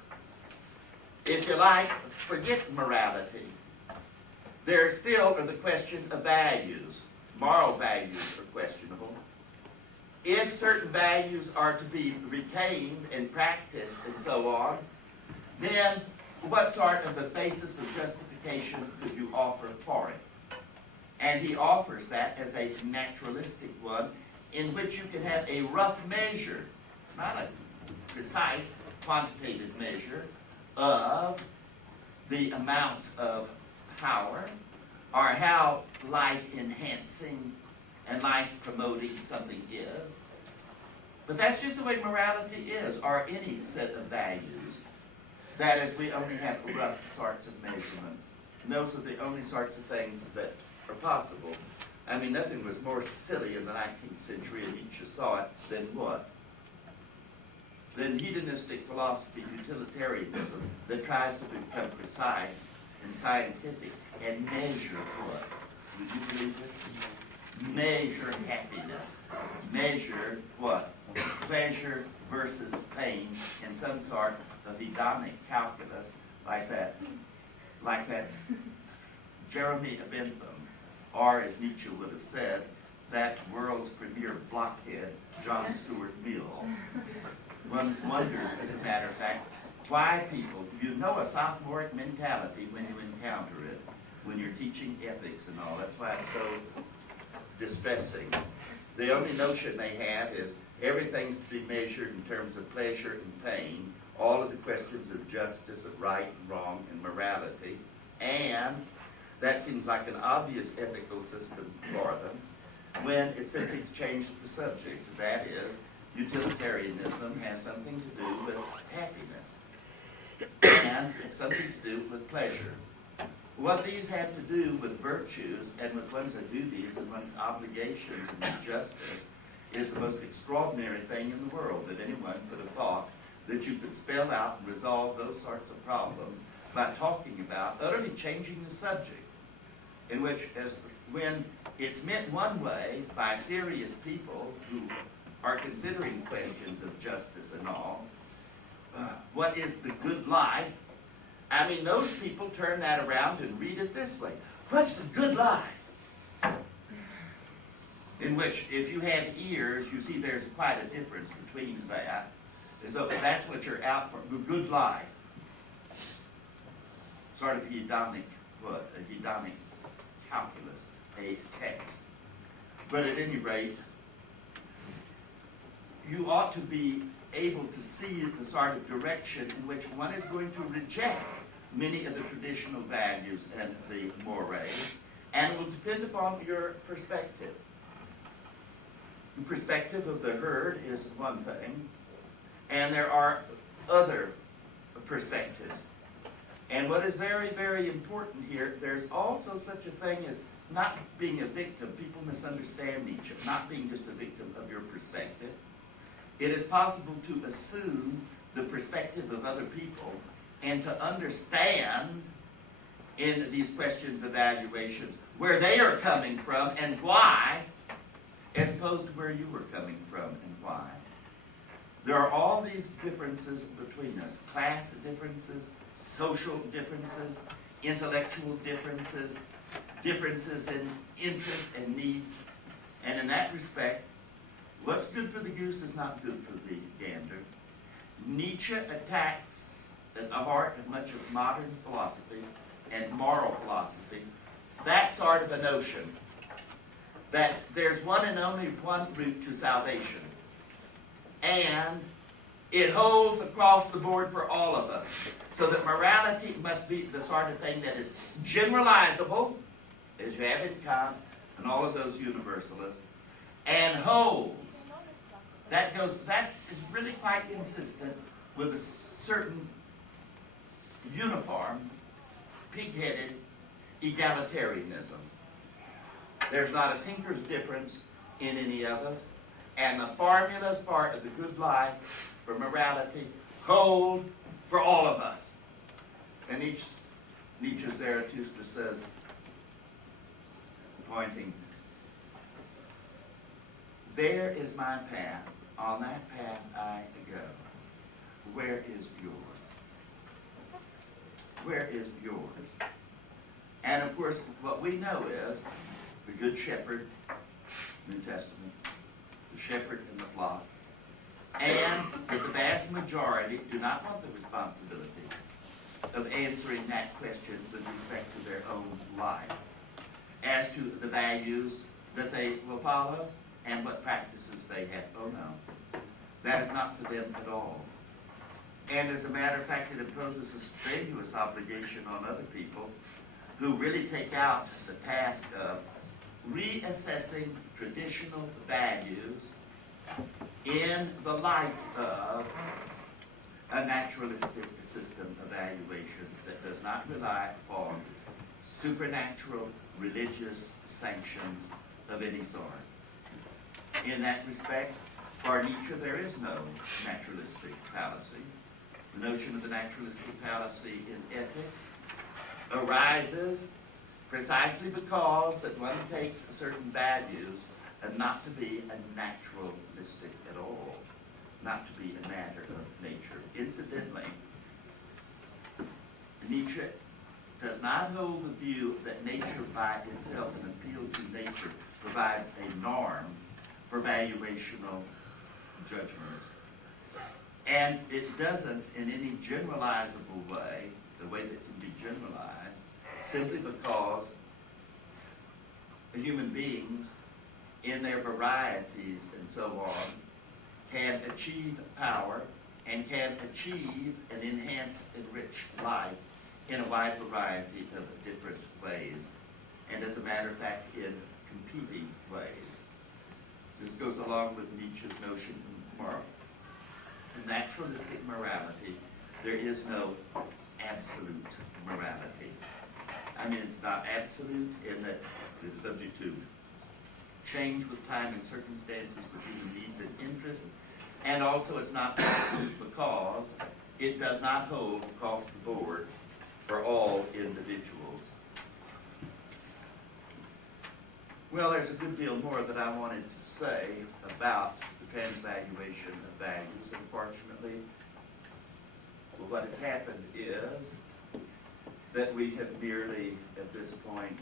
if you like, forget morality. There still are the question of values. Moral values are questionable. If certain values are to be retained and practiced and so on, then what sort of a basis of justification could you offer for it? And he offers that as a naturalistic one, in which you can have a rough measure, not a precise quantitative measure, of the amount of power, or how life-enhancing and life-promoting something is. But that's just the way morality is, or any set of values. That is, we only have rough sorts of measurements. And those are the only sorts of things that are possible. I mean, nothing was more silly in the 19th century, and Nietzsche saw it, than what? Than hedonistic philosophy, utilitarianism, that tries to become precise and scientific and measure what? Would you believe it? Measure happiness. Measure what? Pleasure versus pain in some sort of hedonic calculus like that Jeremy Bentham, or as Nietzsche would have said, that world's premier blockhead, John Stuart Mill. One wonders, as a matter of fact, why people, you know a sophomoric mentality when you encounter it, when you're teaching ethics and all. That's why it's so distressing. The only notion they have is everything's to be measured in terms of pleasure and pain, all of the questions of justice, of right and wrong, and morality, and that seems like an obvious ethical system for them, when it simply changed the subject. That is, utilitarianism has something to do with happiness, and it's something to do with pleasure. what these have to do with virtues and with one's duties and one's obligations and with justice is the most extraordinary thing in the world that anyone could have thought that you could spell out and resolve those sorts of problems by talking about utterly changing the subject, in which, when it's meant one way by serious people who are considering questions of justice and all, what is the good life? I mean, those people turn that around and read it this way. What's the good life? In which, if you have ears, you see there's quite a difference between that. So that's what you're out for, the good life. Sort of hedonic calculus, a text. But at any rate, you ought to be able to see the sort of direction in which one is going to reject many of the traditional values and the mores, and it will depend upon your perspective. The perspective of the herd is one thing, and there are other perspectives. And what is very, very important here, there's also such a thing as not being a victim. People misunderstand Nietzsche, not being just a victim of your perspective. It is possible to assume the perspective of other people and to understand in these questions, evaluations, where they are coming from and why, as opposed to where you were coming from and why. There are all these differences between us, class differences, social differences, intellectual differences, differences in interest and needs. And in that respect, what's good for the goose is not good for the gander. Nietzsche attacks at the heart of much of modern philosophy and moral philosophy that sort of a notion that there's one and only one route to salvation. And it holds across the board for all of us. So that morality must be the sort of thing that is generalizable, as you have in Kant and all of those universalists, and holds. That is really quite consistent with a certain uniform, pig-headed egalitarianism. There's not a tinker's difference in any of us, and the formulas for the good life, for morality, hold for all of us. And Nietzsche's Zarathustra says, pointing, there is my path, on that path I go. Where is yours? Where is yours? And of course, what we know is the Good Shepherd, New Testament, the shepherd and the flock, and that the vast majority do not want the responsibility of answering that question with respect to their own life, as to the values that they will follow and what practices they have. Oh no, that is not for them at all. And as a matter of fact, it imposes a strenuous obligation on other people who really take out the task of reassessing traditional values in the light of a naturalistic system evaluation that does not rely on supernatural religious sanctions of any sort. In that respect, for Nietzsche, there is no naturalistic fallacy. The notion of the naturalistic fallacy in ethics arises precisely because that one takes certain values and not to be a naturalistic at all, not to be a matter of nature. Incidentally, Nietzsche does not hold the view that nature by itself, an appeal to nature, provides a norm for valuational judgment. And it doesn't in any generalizable way, the way that can be generalized, simply because human beings, in their varieties and so on, can achieve power and can achieve an enhanced, enriched life in a wide variety of different ways, and as a matter of fact, in competing ways. This goes along with Nietzsche's notion of naturalistic morality. There is no absolute morality. I mean, it's not absolute in that it's subject to change with time and circumstances with human needs and interests. And also it's not absolute because it does not hold across the board for all individuals. Well, there's a good deal more that I wanted to say about the transvaluation of values. Unfortunately, well, what has happened is that we have merely, at this point,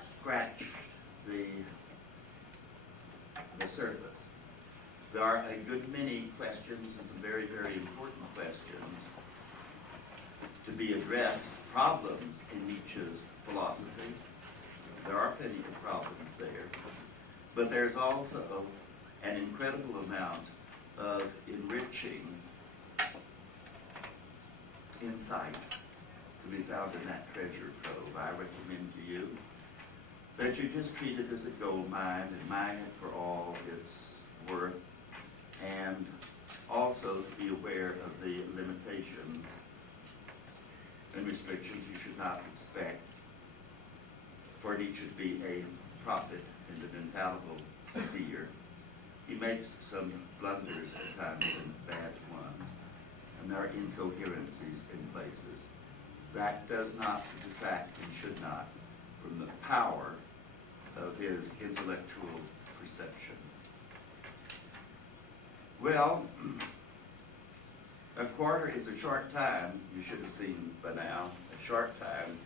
scratched the surface. There are a good many questions, and some very, very important questions, to be addressed, problems in Nietzsche's philosophy. There are plenty of problems there. But there's also an incredible amount of enriching insight to be found in that treasure trove. I recommend to you that you just treat it as a gold mine and mine it for all its worth, and also to be aware of the limitations and restrictions you should not expect for Nietzsche to be a prophet and an infallible seer. He makes some blunders at times and bad ones, and there are incoherencies in places. That does not detract and should not from the power of his intellectual perception. Well, a quarter is a short time, you should have seen by now, a short time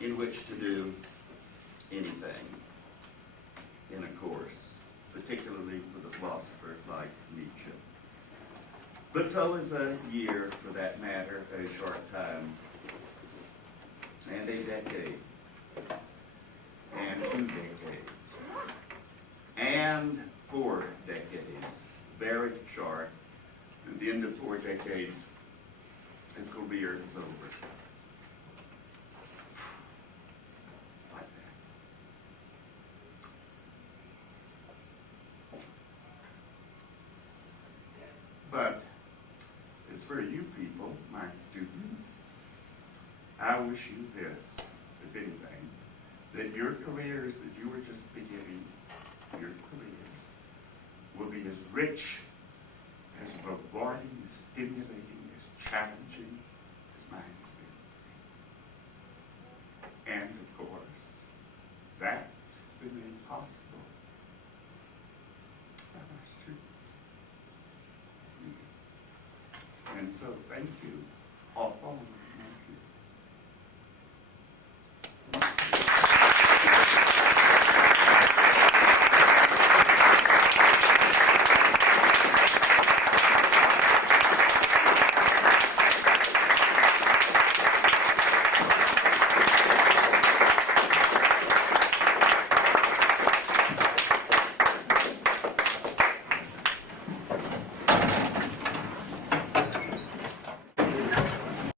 in which to do anything in a course, particularly with a philosopher like Nietzsche. But so is a year, for that matter, a short time, and a decade, and 2 decades, and 4 decades, very short. At the end of 4 decades, his career is over. Like that. But as for you people, my students, I wish you this, if anything, that your careers that you were just beginning, your careers, will be as rich, as rewarding, as stimulating, as challenging as mine has been. And of course, that has been made possible by my students. And so thank you all.